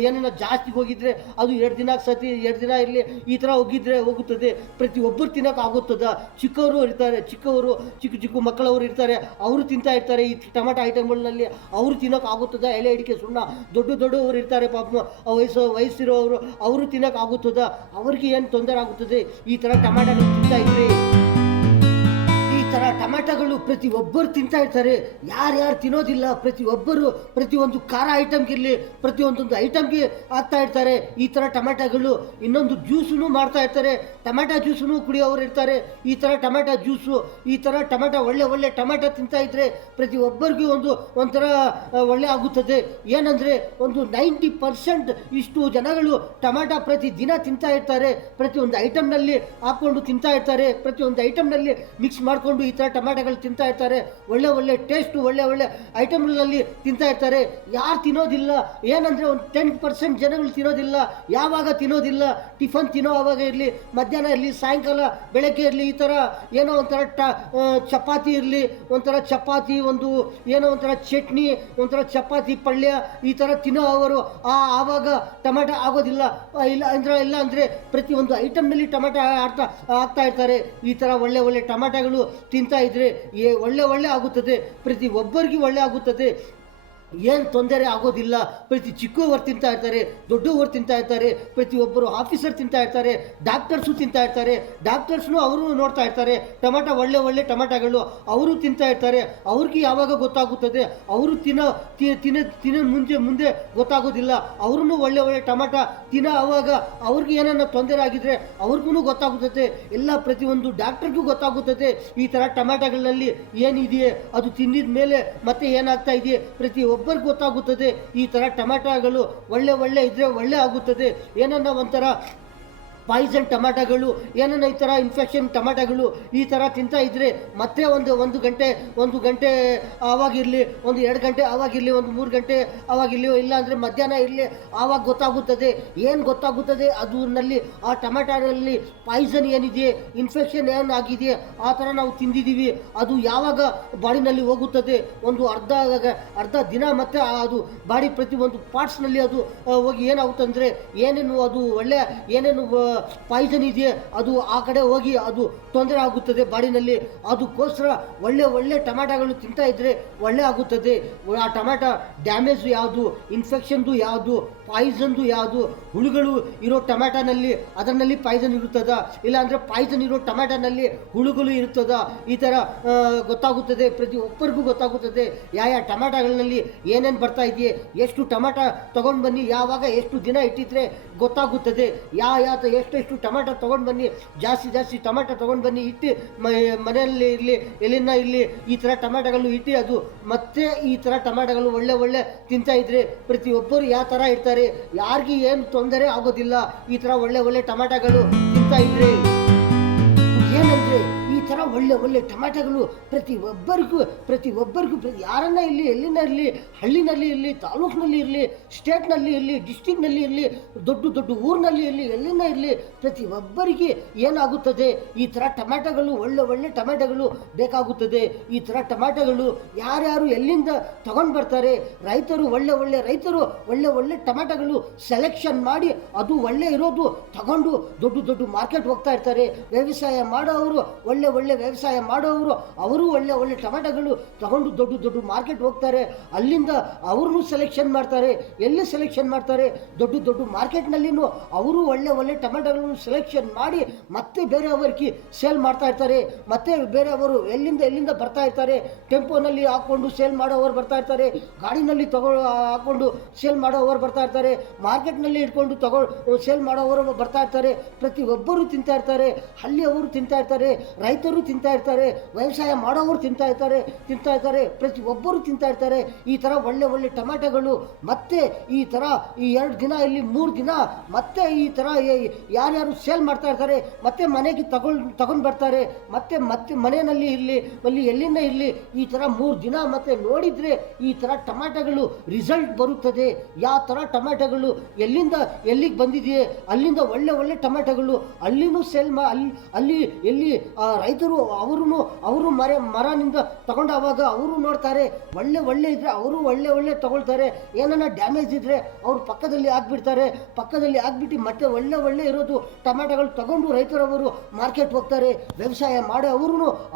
ಏನನ್ನ ಜಾಸ್ತಿ ಹೋಗಿದ್ರೆ ಅದು 2 ದಿನ ಸತಿ 2 ದಿನ ಇರಲಿ, ಈ ಥರ ಹೋಗಿದ್ರೆ ಹೋಗುತ್ತದೆ. ಪ್ರತಿಯೊಬ್ಬರು ತಿನ್ನೋಕೆ ಆಗುತ್ತದ? ಚಿಕ್ಕವರು ಇರ್ತಾರೆ, ಚಿಕ್ಕ ಮಕ್ಕಳವರು ಇರ್ತಾರೆ, ಅವರು ತಿಂತಾ ಇರ್ತಾರೆ ಈ ಟಮಾಟ ಐಟಮ್ಗಳಲ್ಲಿ, ಅವರು ತಿನ್ನೋಕೆ ಆಗುತ್ತದ ಎಲೆ ಅಡಿಕೆ ಸುಣ್ಣ? ದೊಡ್ಡವರು ಇರ್ತಾರೆ ಪಾಪ, ವಯಸ್ಸಿರೋರು, ಅವರು ತಿನ್ನೋಕೆ ಆಗುತ್ತದ? ಅವ್ರಿಗೆ ಏನು ತೊಂದರೆ ಆಗುತ್ತದೆ ಈ ಥರ ಟಮಾಟಗಳು ತಿಂತಾ ಇದ್ರೆ? ಈ ಥರ ಟಮಾಟಗಳು ಪ್ರತಿಯೊಬ್ಬರು ತಿಂತಾ ಇರ್ತಾರೆ, ಯಾರ್ಯಾರು ತಿನ್ನೋದಿಲ್ಲ. ಪ್ರತಿಯೊಬ್ಬರು ಪ್ರತಿಯೊಂದು ಖಾರ ಐಟಮ್ಗಿರಲಿ, ಪ್ರತಿಯೊಂದೊಂದು ಐಟಮ್ಗೆ ಹಾಕ್ತಾ ಇರ್ತಾರೆ ಈ ಥರ ಟಮಾಟಗಳು. ಇನ್ನೊಂದು ಜ್ಯೂಸನ್ನು ಮಾಡ್ತಾ ಇರ್ತಾರೆ, ಟಮಾಟ ಜ್ಯೂಸನ್ನು ಕುಡಿಯೋರು ಇರ್ತಾರೆ. ಈ ಥರ ಟಮಾಟ ಜ್ಯೂಸು, ಈ ಥರ ಟಮಾಟ ಒಳ್ಳೆ ಟಮಾಟ ತಿಂತಾ ಇದ್ರೆ ಪ್ರತಿಯೊಬ್ಬರಿಗೂ ಒಂಥರ ಒಳ್ಳೆ ಆಗುತ್ತದೆ. ಏನಂದರೆ ಒಂದು 90% ಇಷ್ಟು ಜನಗಳು ಟಮಾಟ ಪ್ರತಿ ದಿನ ತಿಂತಾ ಇರ್ತಾರೆ, ಪ್ರತಿಯೊಂದು ಐಟಮ್ನಲ್ಲಿ ಹಾಕ್ಕೊಂಡು ತಿಂತಾ ಇರ್ತಾರೆ, ಪ್ರತಿಯೊಂದು ಐಟಮ್ನಲ್ಲಿ ಮಿಕ್ಸ್ ಮಾಡಿಕೊಂಡು ಈ ಥರ ಟಮಾಟಗಳು ತಿಂತಾ ಇರ್ತಾರೆ. ಒಳ್ಳೆ ಟೇಸ್ಟು ಒಳ್ಳೆ ಐಟಮ್ಗಳಲ್ಲಿ ತಿಂತಾ ಇರ್ತಾರೆ. ಯಾರು ತಿನ್ನೋದಿಲ್ಲ? ಏನಂದರೆ ಒಂದು 10% ಜನಗಳು ತಿನ್ನೋದಿಲ್ಲ. ಯಾವಾಗ ತಿನ್ನೋದಿಲ್ಲ? ಟಿಫನ್ ತಿನ್ನೋ ಆವಾಗ ಇರಲಿ, ಮಧ್ಯಾಹ್ನ ಇರಲಿ, ಸಾಯಂಕಾಲ ಬೆಳಗ್ಗೆ ಇರಲಿ, ಈ ಥರ ಏನೋ ಒಂಥರ ಚಪಾತಿ ಇರಲಿ, ಒಂಥರ ಚಪಾತಿ, ಒಂದು ಏನೋ ಒಂಥರ ಚಟ್ನಿ, ಒಂಥರ ಚಪಾತಿ ಪಲ್ಯ ಈ ಥರ ತಿನ್ನೋ ಅವರು ಆವಾಗ ಟಮಾಟ ಆಗೋದಿಲ್ಲ. ಇಲ್ಲ ಅಂದರೆ ಪ್ರತಿಯೊಂದು ಐಟಮ್ನಲ್ಲಿ ಟಮಾಟ ಹಾಕ್ತಾ ಇರ್ತಾರೆ. ಈ ಥರ ಒಳ್ಳೆ ಟಮಾಟಗಳು ತಿಂತಾ ಇದ್ರೆ ಒಳ್ಳೆ ಆಗುತ್ತದೆ, ಪ್ರತಿಯೊಬ್ಬರಿಗೂ ಒಳ್ಳೆ ಆಗುತ್ತದೆ, ಏನು ತೊಂದರೆ ಆಗೋದಿಲ್ಲ. ಪ್ರತಿ ಚಿಕ್ಕವರು ತಿಂತಾ ಇರ್ತಾರೆ, ದೊಡ್ಡವರು ತಿಂತಾ ಇರ್ತಾರೆ, ಪ್ರತಿಯೊಬ್ಬರು ಆಫೀಸರ್ ತಿಂತಾ ಇರ್ತಾರೆ, ಡಾಕ್ಟರ್ಸು ತಿಂತಾ ಇರ್ತಾರೆ, ಡಾಕ್ಟರ್ಸ್ನು ಅವರು ನೋಡ್ತಾ ಇರ್ತಾರೆ ಟಮಾಟ ಒಳ್ಳೆ ಟಮಾಟಗಳು, ಅವರು ತಿಂತಾ ಇರ್ತಾರೆ. ಅವ್ರಿಗೆ ಯಾವಾಗ ಗೊತ್ತಾಗುತ್ತದೆ? ಅವರು ತಿನ್ನೋ ಮುಂದೆ ಗೊತ್ತಾಗೋದಿಲ್ಲ. ಅವ್ರೂ ಒಳ್ಳೆ ಟಮಾಟ ಆವಾಗ ಅವ್ರಿಗೆ ಏನನ್ನ ತೊಂದರೆ ಆಗಿದ್ರೆ ಅವ್ರಿಗೂ ಗೊತ್ತಾಗುತ್ತದೆ. ಎಲ್ಲ ಪ್ರತಿಯೊಂದು ಡಾಕ್ಟರ್ಗೂ ಗೊತ್ತಾಗುತ್ತದೆ ಈ ಥರ ಟಮಾಟಗಳಲ್ಲಿ ಏನಿದೆಯೇ, ಅದು ತಿಂದಿದ ಮೇಲೆ ಮತ್ತೆ ಏನಾಗ್ತಾ ಇದೆಯೇ ಪ್ರತಿಯೊಬ್ಬರಿಗೆ ಗೊತ್ತಾಗುತ್ತದೆ. ಈ ಥರ ಟಮಾಟಗಳು ಒಳ್ಳೆ ಇದ್ರೆ ಒಳ್ಳೆ ಆಗುತ್ತದೆ. ಏನನ್ನ ಒಂಥರ ಪಾಯ್ಸನ್ ಟಮಾಟಗಳು, ಏನನ್ನ ಈ ಥರ ಇನ್ಫೆಕ್ಷನ್ ಟಮಾಟಗಳು ಈ ಥರ ತಿಂತಾ ಇದ್ದರೆ ಮತ್ತೆ ಒಂದು ಗಂಟೆ ಆವಾಗಿರಲಿ, ಒಂದು 2 ಗಂಟೆ ಆವಾಗಿರಲಿ, ಒಂದು 3 ಗಂಟೆ ಆವಾಗಿರಲಿ, ಇಲ್ಲ ಅಂದರೆ ಮಧ್ಯಾಹ್ನ ಇರಲಿ, ಆವಾಗ ಗೊತ್ತಾಗುತ್ತದೆ. ಏನು ಗೊತ್ತಾಗುತ್ತದೆ? ಅದರಲ್ಲಿ ಆ ಟಮಾಟರಲ್ಲಿ ಪಾಯ್ಸನ್ ಏನಿದೆ, ಇನ್ಫೆಕ್ಷನ್ ಏನಾಗಿದೆ, ಆ ಥರ ನಾವು ತಿಂದಿದ್ದೀವಿ, ಅದು ಯಾವಾಗ ಬಾಡಿನಲ್ಲಿ ಹೋಗುತ್ತದೆ? ಒಂದು ಅರ್ಧ ದಿನ ಮತ್ತು ಅದು ಬಾಡಿ ಪ್ರತಿಯೊಂದು ಪಾರ್ಟ್ಸ್ನಲ್ಲಿ ಅದು ಹೋಗಿ ಏನಾಗುತ್ತಂದರೆ ಏನೇನು ಅದು ಏನೇನು ಪಾಯ್ಸನ್ ಇದೆಯೇ ಅದು ಆ ಕಡೆ ಹೋಗಿ ಅದು ತೊಂದರೆ ಆಗುತ್ತದೆ ಬಾಡಿನಲ್ಲಿ. ಅದಕ್ಕೋಸ್ಕರ ಒಳ್ಳೆ ಟಮಾಟಗಳು ತಿಂತಾ ಇದ್ದರೆ ಒಳ್ಳೆ ಆಗುತ್ತದೆ. ಆ ಟಮಾಟ ಡ್ಯಾಮೇಜ್ ಯಾವುದು, ಇನ್ಫೆಕ್ಷನ್ದು ಯಾವುದು, ಪಾಯ್ಸನ್ದು ಯಾವುದು ಹುಳುಗಳು ಇರೋ ಟೊಮ್ಯಾಟೋನಲ್ಲಿ ಅದರಲ್ಲಿ ಪಾಯ್ಸನ್ ಇರುತ್ತದಾ, ಇಲ್ಲಾಂದರೆ ಪಾಯ್ಸನ್ ಇರೋ ಟೊಮ್ಯಾಟೋನಲ್ಲಿ ಹುಳುಗಳು ಇರುತ್ತದಾ, ಈ ಥರ ಗೊತ್ತಾಗುತ್ತದೆ. ಪ್ರತಿಯೊಬ್ಬರಿಗೂ ಗೊತ್ತಾಗುತ್ತದೆ ಯಾವ ಟೊಮ್ಯಾಟೋಗಳಲ್ಲಿ ಏನೇನು ಬರ್ತಾ ಇದೆಯೇ, ಎಷ್ಟು ಟೊಮ್ಯಾಟೊ ತೊಗೊಂಡು ಬನ್ನಿ, ಯಾವಾಗ ಎಷ್ಟು ದಿನ ಇಟ್ಟಿದ್ರೆ ಗೊತ್ತಾಗುತ್ತದೆ. ಎಷ್ಟು ಟೊಮ್ಯಾಟೊ ತೊಗೊಂಡು ಬನ್ನಿ, ಜಾಸ್ತಿ ಟೊಮ್ಯಾಟೊ ತೊಗೊಂಡು ಬನ್ನಿ, ಇಟ್ಟು ಮನೆಯಲ್ಲಿ ಇರಲಿ ಎಲ್ಲಿನ ಇಲ್ಲಿ ಈ ಥರ ಟೊಮ್ಯಾಟೊಗಳು ಇಟ್ಟು ಅದು ಮತ್ತೆ ಈ ಥರ ಟೊಮ್ಯಾಟೊಗಳು ಒಳ್ಳೆ ತಿಂತಾ ಇದ್ರೆ ಪ್ರತಿಯೊಬ್ಬರು ಯಾವ ಥರ ಇರ್ತಾರೆ, ಯಾರಿಗೂ ಏನು ತೊಂದರೆ ಆಗೋದಿಲ್ಲ ಈ ಥರ ಒಳ್ಳೆ ಟೊಮ್ಯಾಟೊಗಳು ತಿಂತಾ ಇದ್ರೆ. ಏನಂದರೆ ಈ ಥರ ಒಳ್ಳೆ ಟೊಮ್ಯಾಟೊಗಳು ಪ್ರತಿಯೊಬ್ಬರಿಗೂ ಯಾರನ್ನ ಇಲ್ಲಿ ಎಲ್ಲಿನ ಇರಲಿ, ಹಳ್ಳಿನಲ್ಲಿ ಇರಲಿ, ತಾಲೂಕಿನಲ್ಲಿ ಇರಲಿ, ಸ್ಟೇಟ್ನಲ್ಲಿ ಇರಲಿ, ಡಿಸ್ಟಿಕ್ನಲ್ಲಿ ಇರಲಿ, ದೊಡ್ಡ ಊರಿನಲ್ಲಿ ಇರಲಿ, ಎಲ್ಲಿನ ಇರಲಿ, ಪ್ರತಿಯೊಬ್ಬರಿಗೆ ಏನಾಗುತ್ತದೆ ಈ ಥರ ಟೊಮ್ಯಾಟೊಗಳು ಒಳ್ಳೆ ಟೊಮ್ಯಾಟೊಗಳು ಬೇಕಾಗುತ್ತದೆ. ಈ ಥರ ಟೊಮ್ಯಾಟೊಗಳು ಯಾರ್ಯಾರು ಎಲ್ಲಿಂದ ತಗೊಂಡು ಬರ್ತಾರೆ, ರೈತರು ಒಳ್ಳೆ ಟೊಮ್ಯಾಟೊಗಳು ಸೆಲೆಕ್ಷನ್ ಮಾಡಿ ಅದು ಒಳ್ಳೆ ಇರೋದು ತಗೊಂಡು ದೊಡ್ಡ ಮಾರ್ಕೆಟ್ ಹೋಗ್ತಾ ಇರ್ತಾರೆ. ವ್ಯವಸಾಯ ಮಾಡೋರು ಒಳ್ಳೆ ವ್ಯವಸಾಯ ಮಾಡೋರು ಅವರು ಒಳ್ಳೆ ಟೊಮ್ಯಾಟೊಗಳು ತಗೊಂಡು ದೊಡ್ಡ ಮಾರ್ಕೆಟ್ ಹೋಗ್ತಾರೆ. ಅಲ್ಲಿಂದ ಅವ್ರನ್ನೂ ಸೆಲೆಕ್ಷನ್ ಮಾಡ್ತಾರೆ. ಎಲ್ಲಿ ಸೆಲೆಕ್ಷನ್ ಮಾಡ್ತಾರೆ, ದೊಡ್ಡ ಮಾರ್ಕೆಟ್ನಲ್ಲಿನೂ ಅವರು ಒಳ್ಳೆ ಟೊಮ್ಯಾಟೊಗಳನ್ನು ಸೆಲೆಕ್ಷನ್ ಮಾಡಿ ಮತ್ತೆ ಬೇರೆಯವರಿಗೆ ಸೇಲ್ ಮಾಡ್ತಾ ಇರ್ತಾರೆ. ಮತ್ತೆ ಬೇರೆಯವರು ಎಲ್ಲಿಂದ ಬರ್ತಾ ಇರ್ತಾರೆ, ಟೆಂಪೋನಲ್ಲಿ ಹಾಕ್ಕೊಂಡು ಸೇಲ್ ಮಾಡೋರು ಬರ್ತಾ ಇರ್ತಾರೆ, ಗಾಡಿನಲ್ಲಿ ಹಾಕ್ಕೊಂಡು ಸೇಲ್ ಮಾಡೋರು ಬರ್ತಾ ಇರ್ತಾರೆ, ಮಾರ್ಕೆಟ್ನಲ್ಲಿ ಇಟ್ಕೊಂಡು ಸೇಲ್ ಮಾಡೋರು ಬರ್ತಾ ಇರ್ತಾರೆ. ಪ್ರತಿಯೊಬ್ಬರು ತಿಂತಾ ಇರ್ತಾರೆ, ಹಳ್ಳಿಯವರು ತಿಂತಾ ಇರ್ತಾರೆ, ರೈತರು ತಿಂತಾ ಇರ್ತಾರೆ, ವ್ಯವಸಾಯ ಮಾಡೋರು ತಿಂತಾ ಇರ್ತಾರೆ, ಪ್ರತಿಯೊಬ್ಬರು ತಿಂತಾ ಇರ್ತಾರೆ. ಈ ಥರ ಒಳ್ಳೆ ಟೊಮ್ಯಾಟೊಗಳು ಮತ್ತೆ ಈ ಥರ ಈ 2 ದಿನ ಇಲ್ಲಿ 3 ದಿನ ಮತ್ತೆ ಈ ಥರ ಯಾರ್ಯಾರು ಸೇಲ್ ಮಾಡ್ತಾ ಇರ್ತಾರೆ ಮತ್ತೆ ಮನೆಗೆ ತಗೊಂಡು ಬರ್ತಾರೆ. ಮತ್ತೆ ಮನೆಯಲ್ಲಿ ಇರಲಿ ಅಲ್ಲಿ ಎಲ್ಲಿಂದ ಇರಲಿ ಈ ಥರ 3 ದಿನ ಮತ್ತೆ ನೋಡಿದರೆ ಈ ಥರ ಟೊಮ್ಯಾಟೊಗಳು ರಿಸಲ್ಟ್ ಬರುತ್ತದೆ. ಯಾವ ಥರ ಟೊಮ್ಯಾಟೊಗಳು ಎಲ್ಲಿಗೆ ಬಂದಿದೆಯೇ ಅಲ್ಲಿಂದ ಒಳ್ಳೆ ಟೊಮ್ಯಾಟೊಗಳು ಅಲ್ಲಿನೂ ಸೇಲ್ ಅಲ್ಲಿ ಎಲ್ಲಿ ರೈತರು ಅವರು ಮರನಿಂದ ತಗೊಂಡಾಗ ಅವರು ನೋಡ್ತಾರೆ ಒಳ್ಳೆ ಇದ್ರೆ ಅವರು ಒಳ್ಳೆ ತಗೊಳ್ತಾರೆ. ಏನನ್ನ ಡ್ಯಾಮೇಜ್ ಇದ್ರೆ ಅವ್ರು ಪಕ್ಕದಲ್ಲಿ ಹಾಕ್ಬಿಟ್ಟು ಮತ್ತೆ ಒಳ್ಳೆ ಇರೋದು ಟೊಮ್ಯಾಟೊಗಳು ತಗೊಂಡು ರೈತರವರು ಮಾರ್ಕೆಟ್ ಹೋಗ್ತಾರೆ. ವ್ಯವಸಾಯ ಮಾಡೋ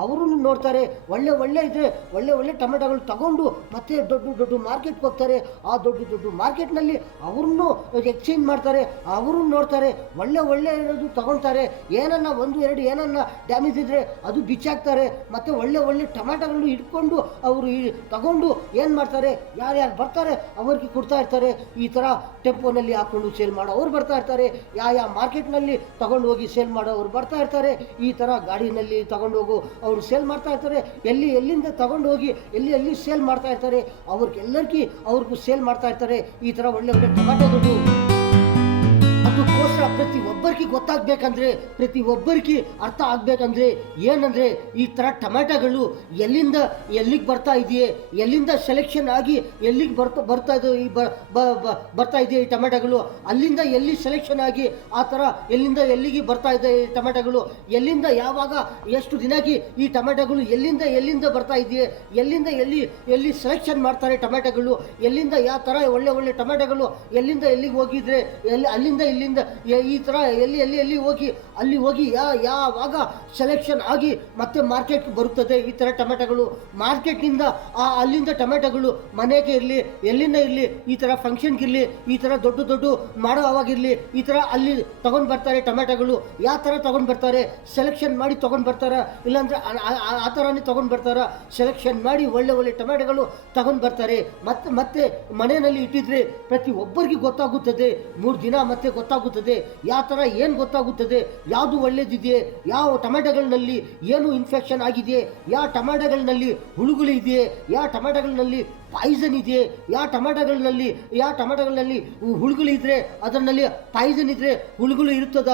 ಅವರು ನೋಡ್ತಾರೆ ಒಳ್ಳೆ ಇದ್ರೆ ಒಳ್ಳೆ ಟೊಮ್ಯಾಟೊಗಳು ತಗೊಂಡು ಮತ್ತೆ ದೊಡ್ಡ ಮಾರ್ಕೆಟ್ಗೆ ಹೋಗ್ತಾರೆ. ಆ ದೊಡ್ಡ ಮಾರ್ಕೆಟ್ನಲ್ಲಿ ಅವ್ರನ್ನೂ ಎಕ್ಸ್ಚೇಂಜ್ ಮಾಡ್ತಾರೆ, ಅವರು ನೋಡ್ತಾರೆ ಒಳ್ಳೆ ಇರೋದು ತಗೊಳ್ತಾರೆ. ಏನನ್ನ 1-2 ಏನನ್ನ ಡ್ಯಾಮೇಜ್ ಇದ್ರೆ ಅದು ಬಿಚ್ಚಾಕ್ತಾರೆ. ಮತ್ತೆ ಒಳ್ಳೆ ಟೊಮ್ಯಾಟೊಗಳು ಇಟ್ಕೊಂಡು ಅವರು ತಗೊಂಡು ಏನು ಮಾಡ್ತಾರೆ, ಯಾರ್ಯಾರು ಬರ್ತಾರೆ ಅವ್ರಿಗೆ ಕೊಡ್ತಾ ಇರ್ತಾರೆ. ಈ ಥರ ಟೆಂಪೋನಲ್ಲಿ ಹಾಕ್ಕೊಂಡು ಸೇಲ್ ಮಾಡೋರು ಬರ್ತಾ ಇರ್ತಾರೆ, ಯಾವ ಮಾರ್ಕೆಟ್ನಲ್ಲಿ ತಗೊಂಡು ಹೋಗಿ ಸೇಲ್ ಮಾಡೋರು ಬರ್ತಾ ಇರ್ತಾರೆ. ಈ ಥರ ಗಾಡಿನಲ್ಲಿ ತಗೊಂಡು ಹೋಗು ಅವರು ಸೇಲ್ ಮಾಡ್ತಾ ಇರ್ತಾರೆ. ಎಲ್ಲಿಂದ ತಗೊಂಡು ಹೋಗಿ ಎಲ್ಲಿ ಸೇಲ್ ಮಾಡ್ತಾ ಇರ್ತಾರೆ ಅವ್ರಿಗೂ ಸೇಲ್ ಮಾಡ್ತಾ ಇರ್ತಾರೆ. ಈ ಥರ ಒಳ್ಳೆ ಟೊಮ್ಯಾಟೊಗಳು ಅದಕ್ಕೋಸ್ಕರ ಪ್ರತಿಯೊಬ್ಬರಿಗೆ ಗೊತ್ತಾಗಬೇಕಂದ್ರೆ, ಪ್ರತಿಯೊಬ್ಬರಿಗೆ ಅರ್ಥ ಆಗಬೇಕಂದ್ರೆ ಏನಂದರೆ ಈ ಥರ ಟೊಮ್ಯಾಟೊಗಳು ಎಲ್ಲಿಗೆ ಬರ್ತಾ ಇದೆಯೇ, ಎಲ್ಲಿಂದ ಸೆಲೆಕ್ಷನ್ ಆಗಿ ಎಲ್ಲಿಗೆ ಬರ್ತಾ ಇದೆಯೇ ಈ ಟೊಮ್ಯಾಟೊಗಳು, ಅಲ್ಲಿಂದ ಎಲ್ಲಿ ಸೆಲೆಕ್ಷನ್ ಆಗಿ ಆ ಥರ ಎಲ್ಲಿಂದ ಎಲ್ಲಿಗೆ ಬರ್ತಾ ಇದೆ ಈ ಟೊಮ್ಯಾಟೊಗಳು, ಎಲ್ಲಿಂದ ಯಾವಾಗ ಎಷ್ಟು ದಿನಕ್ಕೆ ಈ ಟೊಮ್ಯಾಟೊಗಳು ಎಲ್ಲಿಂದ ಬರ್ತಾ ಇದೆಯೇ, ಎಲ್ಲಿಂದ ಎಲ್ಲಿ ಸೆಲೆಕ್ಷನ್ ಮಾಡ್ತಾರೆ ಟೊಮ್ಯಾಟೊಗಳು, ಎಲ್ಲಿಂದ ಯಾವ ಥರ ಒಳ್ಳೆ ಟೊಮ್ಯಾಟೊಗಳು ಎಲ್ಲಿಂದ ಎಲ್ಲಿಗೆ ಹೋಗಿದ್ರೆ ಅಲ್ಲಿಂದ ಈ ಥರ ಎಲ್ಲಿ ಹೋಗಿ ಯಾವಾಗ ಸೆಲೆಕ್ಷನ್ ಆಗಿ ಮತ್ತೆ ಮಾರ್ಕೆಟ್ಗೆ ಬರುತ್ತದೆ ಈ ಥರ ಟೊಮ್ಯಾಟೊಗಳು. ಮಾರ್ಕೆಟ್ನಿಂದ ಅಲ್ಲಿಂದ ಟೊಮ್ಯಾಟೊಗಳು ಮನೆಗೆ ಇರಲಿ ಎಲ್ಲಿಂದ ಇರಲಿ, ಈ ಥರ ಫಂಕ್ಷನ್ಗಿರಲಿ, ಈ ಥರ ದೊಡ್ಡ ಮಾಡೋ ಅವಾಗಿರಲಿ, ಈ ಥರ ಅಲ್ಲಿ ತೊಗೊಂಡು ಬರ್ತಾರೆ ಟೊಮ್ಯಾಟೊಗಳು. ಯಾವ ಥರ ತೊಗೊಂಡು ಬರ್ತಾರೆ, ಸೆಲೆಕ್ಷನ್ ಮಾಡಿ ತೊಗೊಂಡು ಬರ್ತಾರ, ಇಲ್ಲಾಂದರೆ ಆ ಥರನೇ ತೊಗೊಂಡು ಬರ್ತಾರ. ಸೆಲೆಕ್ಷನ್ ಮಾಡಿ ಒಳ್ಳೆ ಟೊಮ್ಯಾಟೊಗಳು ತೊಗೊಂಡು ಬರ್ತಾರೆ. ಮತ್ತೆ ಮನೆಯಲ್ಲಿ ಇಟ್ಟಿದ್ರೆ ಪ್ರತಿಯೊಬ್ಬರಿಗೆ ಗೊತ್ತಾಗುತ್ತದೆ. 3 ದಿನ ಮತ್ತೆ ಗೊತ್ತಾಗುತ್ತದೆ ಯಾವ ಥರ ಏನು ಗೊತ್ತಾಗುತ್ತದೆ, ಯಾವುದು ಒಳ್ಳೇದಿದೆಯೇ, ಯಾವ ಟೊಮ್ಯಾಟೊಗಳಲ್ಲಿ ಏನು ಇನ್ಫೆಕ್ಷನ್ ಆಗಿದೆಯೇ, ಯಾವ ಟೊಮ್ಯಾಟೊಗಳಲ್ಲಿ ಹುಳುಗಳು ಇದೆಯೇ, ಯಾವ ಟೊಮ್ಯಾಟೊಗಳಲ್ಲಿ ಪಾಯ್ಸನ್ ಇದೆಯೇ, ಯಾವ ಟೊಮ್ಯಾಟೊಗಳಲ್ಲಿ ಹುಳುಗಳು ಇದ್ದರೆ ಅದರಲ್ಲಿ ಪಾಯ್ಸನ್ ಇದ್ದರೆ ಹುಳುಗಳು ಇರುತ್ತದ,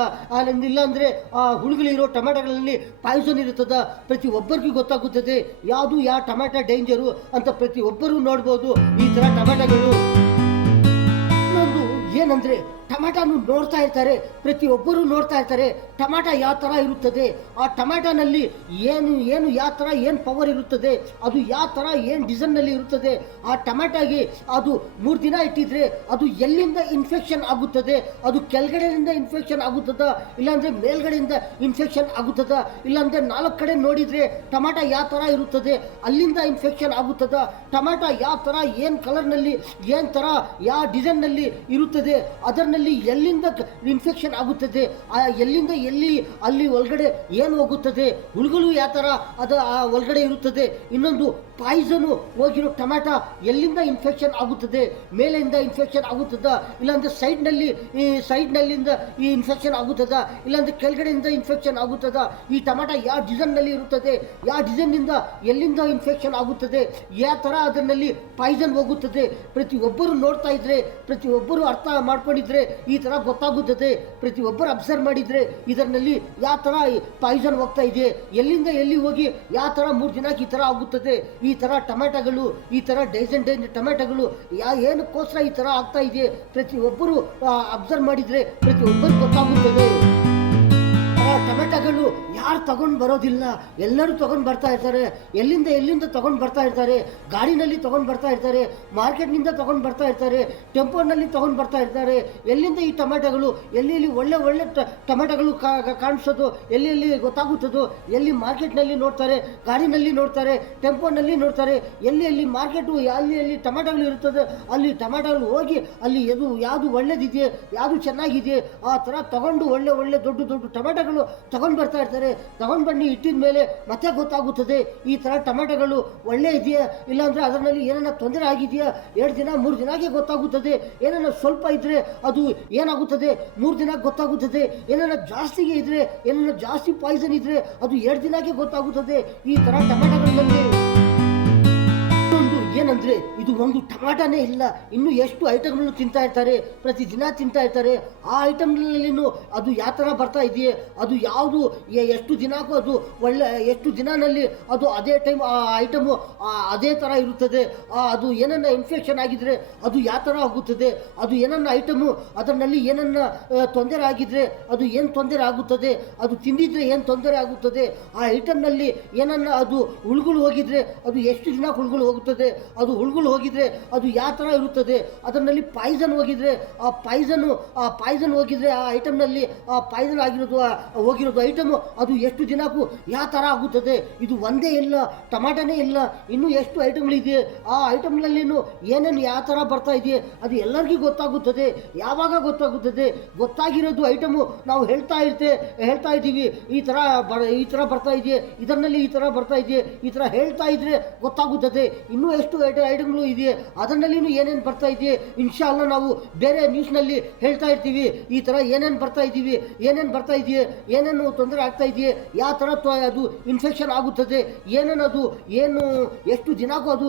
ಇಲ್ಲಾಂದರೆ ಆ ಹುಳುಗಳು ಇರೋ ಟೊಮ್ಯಾಟೊಗಳಲ್ಲಿ ಪಾಯ್ಸನ್ ಇರುತ್ತದ. ಪ್ರತಿಯೊಬ್ಬರಿಗೂ ಗೊತ್ತಾಗುತ್ತದೆ ಯಾವ ಟೊಮ್ಯಾಟೊ ಡೇಂಜರು ಅಂತ ಪ್ರತಿಯೊಬ್ಬರೂ ನೋಡ್ಬೋದು ಈ ಥರ ಟೊಮ್ಯಾಟೊಗಳು. ಇನ್ನೊಂದು ಏನಂದರೆ ಟೊಮ್ಯಾಟೋನು ನೋಡ್ತಾ ಇರ್ತಾರೆ, ಪ್ರತಿಯೊಬ್ಬರು ನೋಡ್ತಾ ಇರ್ತಾರೆ ಟೊಮ್ಯಾಟೊ ಯಾವ ಥರ ಇರುತ್ತದೆ, ಆ ಟೊಮ್ಯಾಟೋನಲ್ಲಿ ಏನು ಏನು ಯಾವ ಥರ ಏನು ಪವರ್ ಇರುತ್ತದೆ, ಅದು ಯಾವ ಥರ ಏನು ಡಿಸೈನ್ನಲ್ಲಿ ಇರುತ್ತದೆ. ಆ ಟೊಮ್ಯಾಟೋಗೆ ಅದು 3 ದಿನ ಇಟ್ಟಿದ್ರೆ ಅದು ಎಲ್ಲಿಂದ ಇನ್ಫೆಕ್ಷನ್ ಆಗುತ್ತದೆ, ಅದು ಕೆಳಗಡೆಯಿಂದ ಇನ್ಫೆಕ್ಷನ್ ಆಗುತ್ತದ, ಇಲ್ಲಾಂದರೆ ಮೇಲ್ಗಡೆಯಿಂದ ಇನ್ಫೆಕ್ಷನ್ ಆಗುತ್ತದ, ಇಲ್ಲಾಂದರೆ 4 ಕಡೆ ನೋಡಿದರೆ ಟೊಮ್ಯಾಟೊ ಯಾವ ಥರ ಇರುತ್ತದೆ ಅಲ್ಲಿಂದ ಇನ್ಫೆಕ್ಷನ್ ಆಗುತ್ತದ. ಟೊಮ್ಯಾಟೊ ಯಾವ ಥರ ಏನು ಕಲರ್ನಲ್ಲಿ ಏನು ಥರ ಯಾವ ಡಿಸೈನ್ನಲ್ಲಿ ಇರುತ್ತದೆ ಅದರಲ್ಲಿ ಎಲ್ಲಿಂದ ಇನ್ಫೆಕ್ಷನ್ ಆಗುತ್ತದೆ, ಎಲ್ಲಿಂದ ಎಲ್ಲಿ ಅಲ್ಲಿ ಒಳಗಡೆ ಏನು ಹೋಗುತ್ತದೆ, ಹುಳುಗಳು ಯಾವ ಥರ ಅದು ಆ ಒಳಗಡೆ ಇರುತ್ತದೆ. ಇನ್ನೊಂದು ಪಾಯ್ಸನು ಹೋಗಿರೋ ಟೊಮ್ಯಾಟೊ ಎಲ್ಲಿಂದ ಇನ್ಫೆಕ್ಷನ್ ಆಗುತ್ತದೆ, ಮೇಲೆಯಿಂದ ಇನ್ಫೆಕ್ಷನ್ ಆಗುತ್ತದ, ಇಲ್ಲಾಂದರೆ ಸೈಡ್ನಲ್ಲಿಂದ ಈ ಇನ್ಫೆಕ್ಷನ್ ಆಗುತ್ತದ, ಇಲ್ಲಾಂದರೆ ಕೆಳಗಡೆಯಿಂದ ಇನ್ಫೆಕ್ಷನ್ ಆಗುತ್ತದ. ಈ ಟೊಮ್ಯಾಟೊ ಯಾವ ಡಿಸೈನ್ನಲ್ಲಿ ಇರುತ್ತದೆ, ಯಾವ ಡಿಸೈನ್ನಿಂದ ಎಲ್ಲಿಂದ ಇನ್ಫೆಕ್ಷನ್ ಆಗುತ್ತದೆ, ಯಾವ ಥರ ಅದರಲ್ಲಿ ಪಾಯ್ಸನ್ ಹೋಗುತ್ತದೆ. ಪ್ರತಿಯೊಬ್ಬರು ನೋಡ್ತಾ ಇದ್ರೆ, ಪ್ರತಿಯೊಬ್ಬರು ಅರ್ಥ ಮಾಡ್ಕೊಂಡಿದ್ರೆ ಈ ಥರ ಗೊತ್ತಾಗುತ್ತದೆ. ಪ್ರತಿಯೊಬ್ಬರು ಅಬ್ಸರ್ವ್ ಮಾಡಿದರೆ ಇದರಲ್ಲಿ ಯಾವ ಥರ ಪಾಯ್ಸನ್ ಹೋಗ್ತಾ ಇದೆ, ಎಲ್ಲಿಂದ ಎಲ್ಲಿ ಹೋಗಿ ಯಾವ ಥರ 3 ದಿನಕ್ಕೆ ಈ ಥರ ಆಗುತ್ತದೆ. ಈ ಥರ ಟೊಮ್ಯಾಟೋಗಳು, ಈ ಥರ ಡೈಜನ್ ಟೊಮ್ಯಾಟೋಗಳು ಏನಕ್ಕೋಸ್ಕರ ಈ ಥರ ಆಗ್ತಾ ಇದೆ ಪ್ರತಿಯೊಬ್ಬರು ಅಬ್ಸರ್ವ್ ಮಾಡಿದರೆ ಪ್ರತಿಯೊಬ್ಬರು ಗೊತ್ತಾಗುತ್ತದೆ. ಟೊಮೆಟೊಗಳು ಯಾರು ತಗೊಂಡು ಬರೋದಿಲ್ಲ, ಎಲ್ಲರೂ ತಗೊಂಡು ಬರ್ತಾ ಇರ್ತಾರೆ. ಎಲ್ಲಿಂದ ತಗೊಂಡು ಬರ್ತಾ ಇರ್ತಾರೆ, ಗಾಡಿನಲ್ಲಿ ತಗೊಂಡು ಬರ್ತಾ ಇರ್ತಾರೆ, ಮಾರ್ಕೆಟ್ನಿಂದ ತಗೊಂಡು ಬರ್ತಾ ಇರ್ತಾರೆ, ಟೆಂಪೋನಲ್ಲಿ ತಗೊಂಡು ಬರ್ತಾ ಇರ್ತಾರೆ. ಎಲ್ಲಿಂದ ಈ ಟೊಮೆಟೊಗಳು ಎಲ್ಲಿ ಒಳ್ಳೆ ಟೊಮೆಟೊಗಳು ಕಾಣಿಸೋದು, ಎಲ್ಲಿ ಗೊತ್ತಾಗುತ್ತದೋ, ಎಲ್ಲಿ ಮಾರ್ಕೆಟ್ನಲ್ಲಿ ನೋಡ್ತಾರೆ, ಗಾಡಿನಲ್ಲಿ ನೋಡ್ತಾರೆ, ಟೆಂಪೋನಲ್ಲಿ ನೋಡ್ತಾರೆ, ಎಲ್ಲಿ ಮಾರ್ಕೆಟು ಎಲ್ಲಿ ಟೊಮೆಟೊಗಳು ಇರುತ್ತದೆ ಅಲ್ಲಿ ಟೊಮೆಟೊಗಳು ಹೋಗಿ ಅಲ್ಲಿ ಯಾವುದು ಒಳ್ಳೇದಿದೆ, ಯಾವುದು ಚೆನ್ನಾಗಿದೆ ಆ ಥರ ತಗೊಂಡು ಒಳ್ಳೆ ದೊಡ್ಡ ಟೊಮೆಟೊಗಳು ತಗೊಂಡು ಬರ್ತಾ ಇರ್ತಾರೆ. ತಗೊಂಡು ಬನ್ನಿ ಇಟ್ಟಿದ ಮೇಲೆ ಮತ್ತೆ ಗೊತ್ತಾಗುತ್ತದೆ ಈ ಥರ ಟೊಮೆಟೊಗಳು ಒಳ್ಳೆ ಇದೆಯಾ, ಇಲ್ಲಾಂದರೆ ಅದರಲ್ಲಿ ಏನಾರ ತೊಂದರೆ ಆಗಿದೆಯಾ. 2 ದಿನ 3 ದಿನಕ್ಕೆ ಗೊತ್ತಾಗುತ್ತದೆ. ಏನಾರ ಸ್ವಲ್ಪ ಇದ್ದರೆ ಅದು ಏನಾಗುತ್ತದೆ 3 ದಿನ ಗೊತ್ತಾಗುತ್ತದೆ. ಏನಾರ ಜಾಸ್ತಿಗೆ ಇದ್ದರೆ, ಏನಾರ ಜಾಸ್ತಿ ಪಾಯ್ಸನ್ ಇದ್ದರೆ ಅದು 2 ದಿನಕ್ಕೆ ಗೊತ್ತಾಗುತ್ತದೆ. ಈ ಥರ ಟೊಮೆಟೊಗಳಲ್ಲಿ ಏನಂದರೆ ಇದು ಒಂದು ಟೊಮ್ಯಾಟೋನೇ ಇಲ್ಲ, ಇನ್ನೂ ಎಷ್ಟು ಐಟಮ್ಗಳು ತಿಂತಾ ಇರ್ತಾರೆ, ಪ್ರತಿದಿನ ತಿಂತಾ ಇರ್ತಾರೆ. ಆ ಐಟಮ್ನಲ್ಲಿನೂ ಅದು ಯಾವ ಥರ ಬರ್ತಾ ಇದೆಯೇ, ಅದು ಯಾವುದು ಎಷ್ಟು ದಿನಕ್ಕೂ ಅದು ಎಷ್ಟು ದಿನದಲ್ಲಿ ಅದು ಅದೇ ಟೈಮ್ ಆ ಐಟಮು ಅದೇ ಥರ ಇರುತ್ತದೆ. ಅದು ಏನನ್ನ ಇನ್ಫೆಕ್ಷನ್ ಆಗಿದ್ರೆ ಅದು ಯಾವ ಥರ ಆಗುತ್ತದೆ, ಅದು ಏನನ್ನ ಐಟಮು ಅದರಲ್ಲಿ ಏನನ್ನ ತೊಂದರೆ ಆಗಿದ್ರೆ ಅದು ಏನು ತೊಂದರೆ ಆಗುತ್ತದೆ, ಅದು ತಿಂದಿದ್ರೆ ಏನು ತೊಂದರೆ ಆಗುತ್ತದೆ, ಆ ಐಟಮ್ನಲ್ಲಿ ಏನನ್ನ ಅದು ಹುಳುಗಳು ಹೋಗಿದ್ರೆ ಅದು ಎಷ್ಟು ದಿನ ಹುಳುಗಳು ಹೋಗುತ್ತದೆ, ಅದು ಹುಳುಗಳು ಹೋಗಿದ್ರೆ ಅದು ಯಾವ ಥರ ಇರುತ್ತದೆ, ಅದರಲ್ಲಿ ಪಾಯ್ಸನ್ ಹೋಗಿದ್ರೆ ಆ ಪಾಯ್ಸನ್ ಹೋಗಿದ್ರೆ ಆ ಐಟಮ್ನಲ್ಲಿ ಆ ಪಾಯ್ಸನ್ ಹೋಗಿರೋದು ಐಟಮು ಅದು ಎಷ್ಟು ದಿನಕ್ಕೂ ಯಾವ ಥರ ಆಗುತ್ತದೆ. ಇದು ಒಂದೇ ಇಲ್ಲ, ಟೊಮ್ಯಾಟೋನೇ ಇಲ್ಲ, ಇನ್ನೂ ಎಷ್ಟು ಐಟಮ್ಗಳಿದೆ. ಆ ಐಟಮ್ನಲ್ಲಿನೂ ಏನೇನು ಯಾವ ಥರ ಬರ್ತಾ ಇದೆ ಅದು ಎಲ್ಲರಿಗೂ ಗೊತ್ತಾಗುತ್ತದೆ. ಯಾವಾಗ ಗೊತ್ತಾಗುತ್ತದೆ, ಗೊತ್ತಾಗಿರೋದು ಐಟಮು ನಾವು ಹೇಳ್ತಾ ಇದ್ದೀವಿ, ಈ ಥರ ಬರ್ತಾ ಇದೆ, ಇದರಲ್ಲಿ ಈ ಥರ ಬರ್ತಾ ಇದೆ, ಈ ಥರ ಹೇಳ್ತಾ ಇದ್ರೆ ಗೊತ್ತಾಗುತ್ತದೆ. ಇನ್ನೂ ಎಷ್ಟು ಐಟಮ್ಗಳು ಇದೆ ಅದರಲ್ಲಿನೂ ಏನೇನು ಬರ್ತಾ ಇದೆ ಇನ್ಶಾಲ್ಲ ನಾವು ಬೇರೆ ನ್ಯೂಸ್ನಲ್ಲಿ ಹೇಳ್ತಾ ಇರ್ತೀವಿ. ಈ ಥರ ಏನೇನು ಬರ್ತಾ ಇದೆಯೇ, ಏನೇನು ತೊಂದರೆ ಆಗ್ತಾ ಇದೆಯೇ, ಯಾವ ಥರ ಅದು ಇನ್ಫೆಕ್ಷನ್ ಆಗುತ್ತದೆ, ಏನು ಎಷ್ಟು ದಿನಕ್ಕೂ ಅದು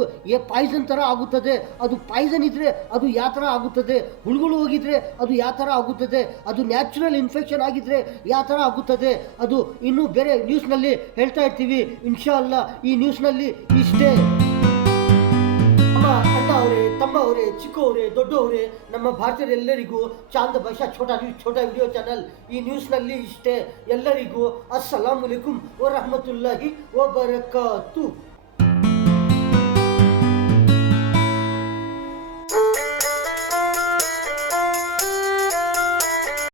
ಪಾಯ್ಸನ್ ಥರ ಆಗುತ್ತದೆ, ಅದು ಪಾಯ್ಸನ್ ಇದ್ದರೆ ಅದು ಯಾವ ಥರ ಆಗುತ್ತದೆ, ಹುಳುಗಳು ಹೋಗಿದ್ರೆ ಅದು ಯಾವ ಥರ ಆಗುತ್ತದೆ, ಅದು ನ್ಯಾಚುರಲ್ ಇನ್ಫೆಕ್ಷನ್ ಆಗಿದ್ರೆ ಯಾವ ಥರ ಆಗುತ್ತದೆ, ಅದು ಇನ್ನೂ ಬೇರೆ ನ್ಯೂಸ್ನಲ್ಲಿ ಹೇಳ್ತಾ ಇರ್ತೀವಿ ಇನ್ಶಾಲ್ಲ. ಈ ನ್ಯೂಸ್ನಲ್ಲಿ ಇಷ್ಟೇ. ಅಣ್ಣ ಅವರೇ, ತಮ್ಮ ಅವರೇ, ಚಿಕ್ಕವರೇ, ದೊಡ್ಡವರೇ, ನಮ್ಮ ಭಾರತೀಯರೆಲ್ಲರಿಗೂ ಚಾಂದ್ ಭಾಷಾ ಛೋಟಾ ವಿಡಿಯೋ ಚಾನಲ್ ಈ ನ್ಯೂಸ್ನಲ್ಲಿ ಇಷ್ಟೇ. ಎಲ್ಲರಿಗೂ ಅಸ್ಸಲಾಮು ಅಲೈಕುಂ ವರಹಮತುಲ್ಲಾಹಿ ವಬರಕಾತು.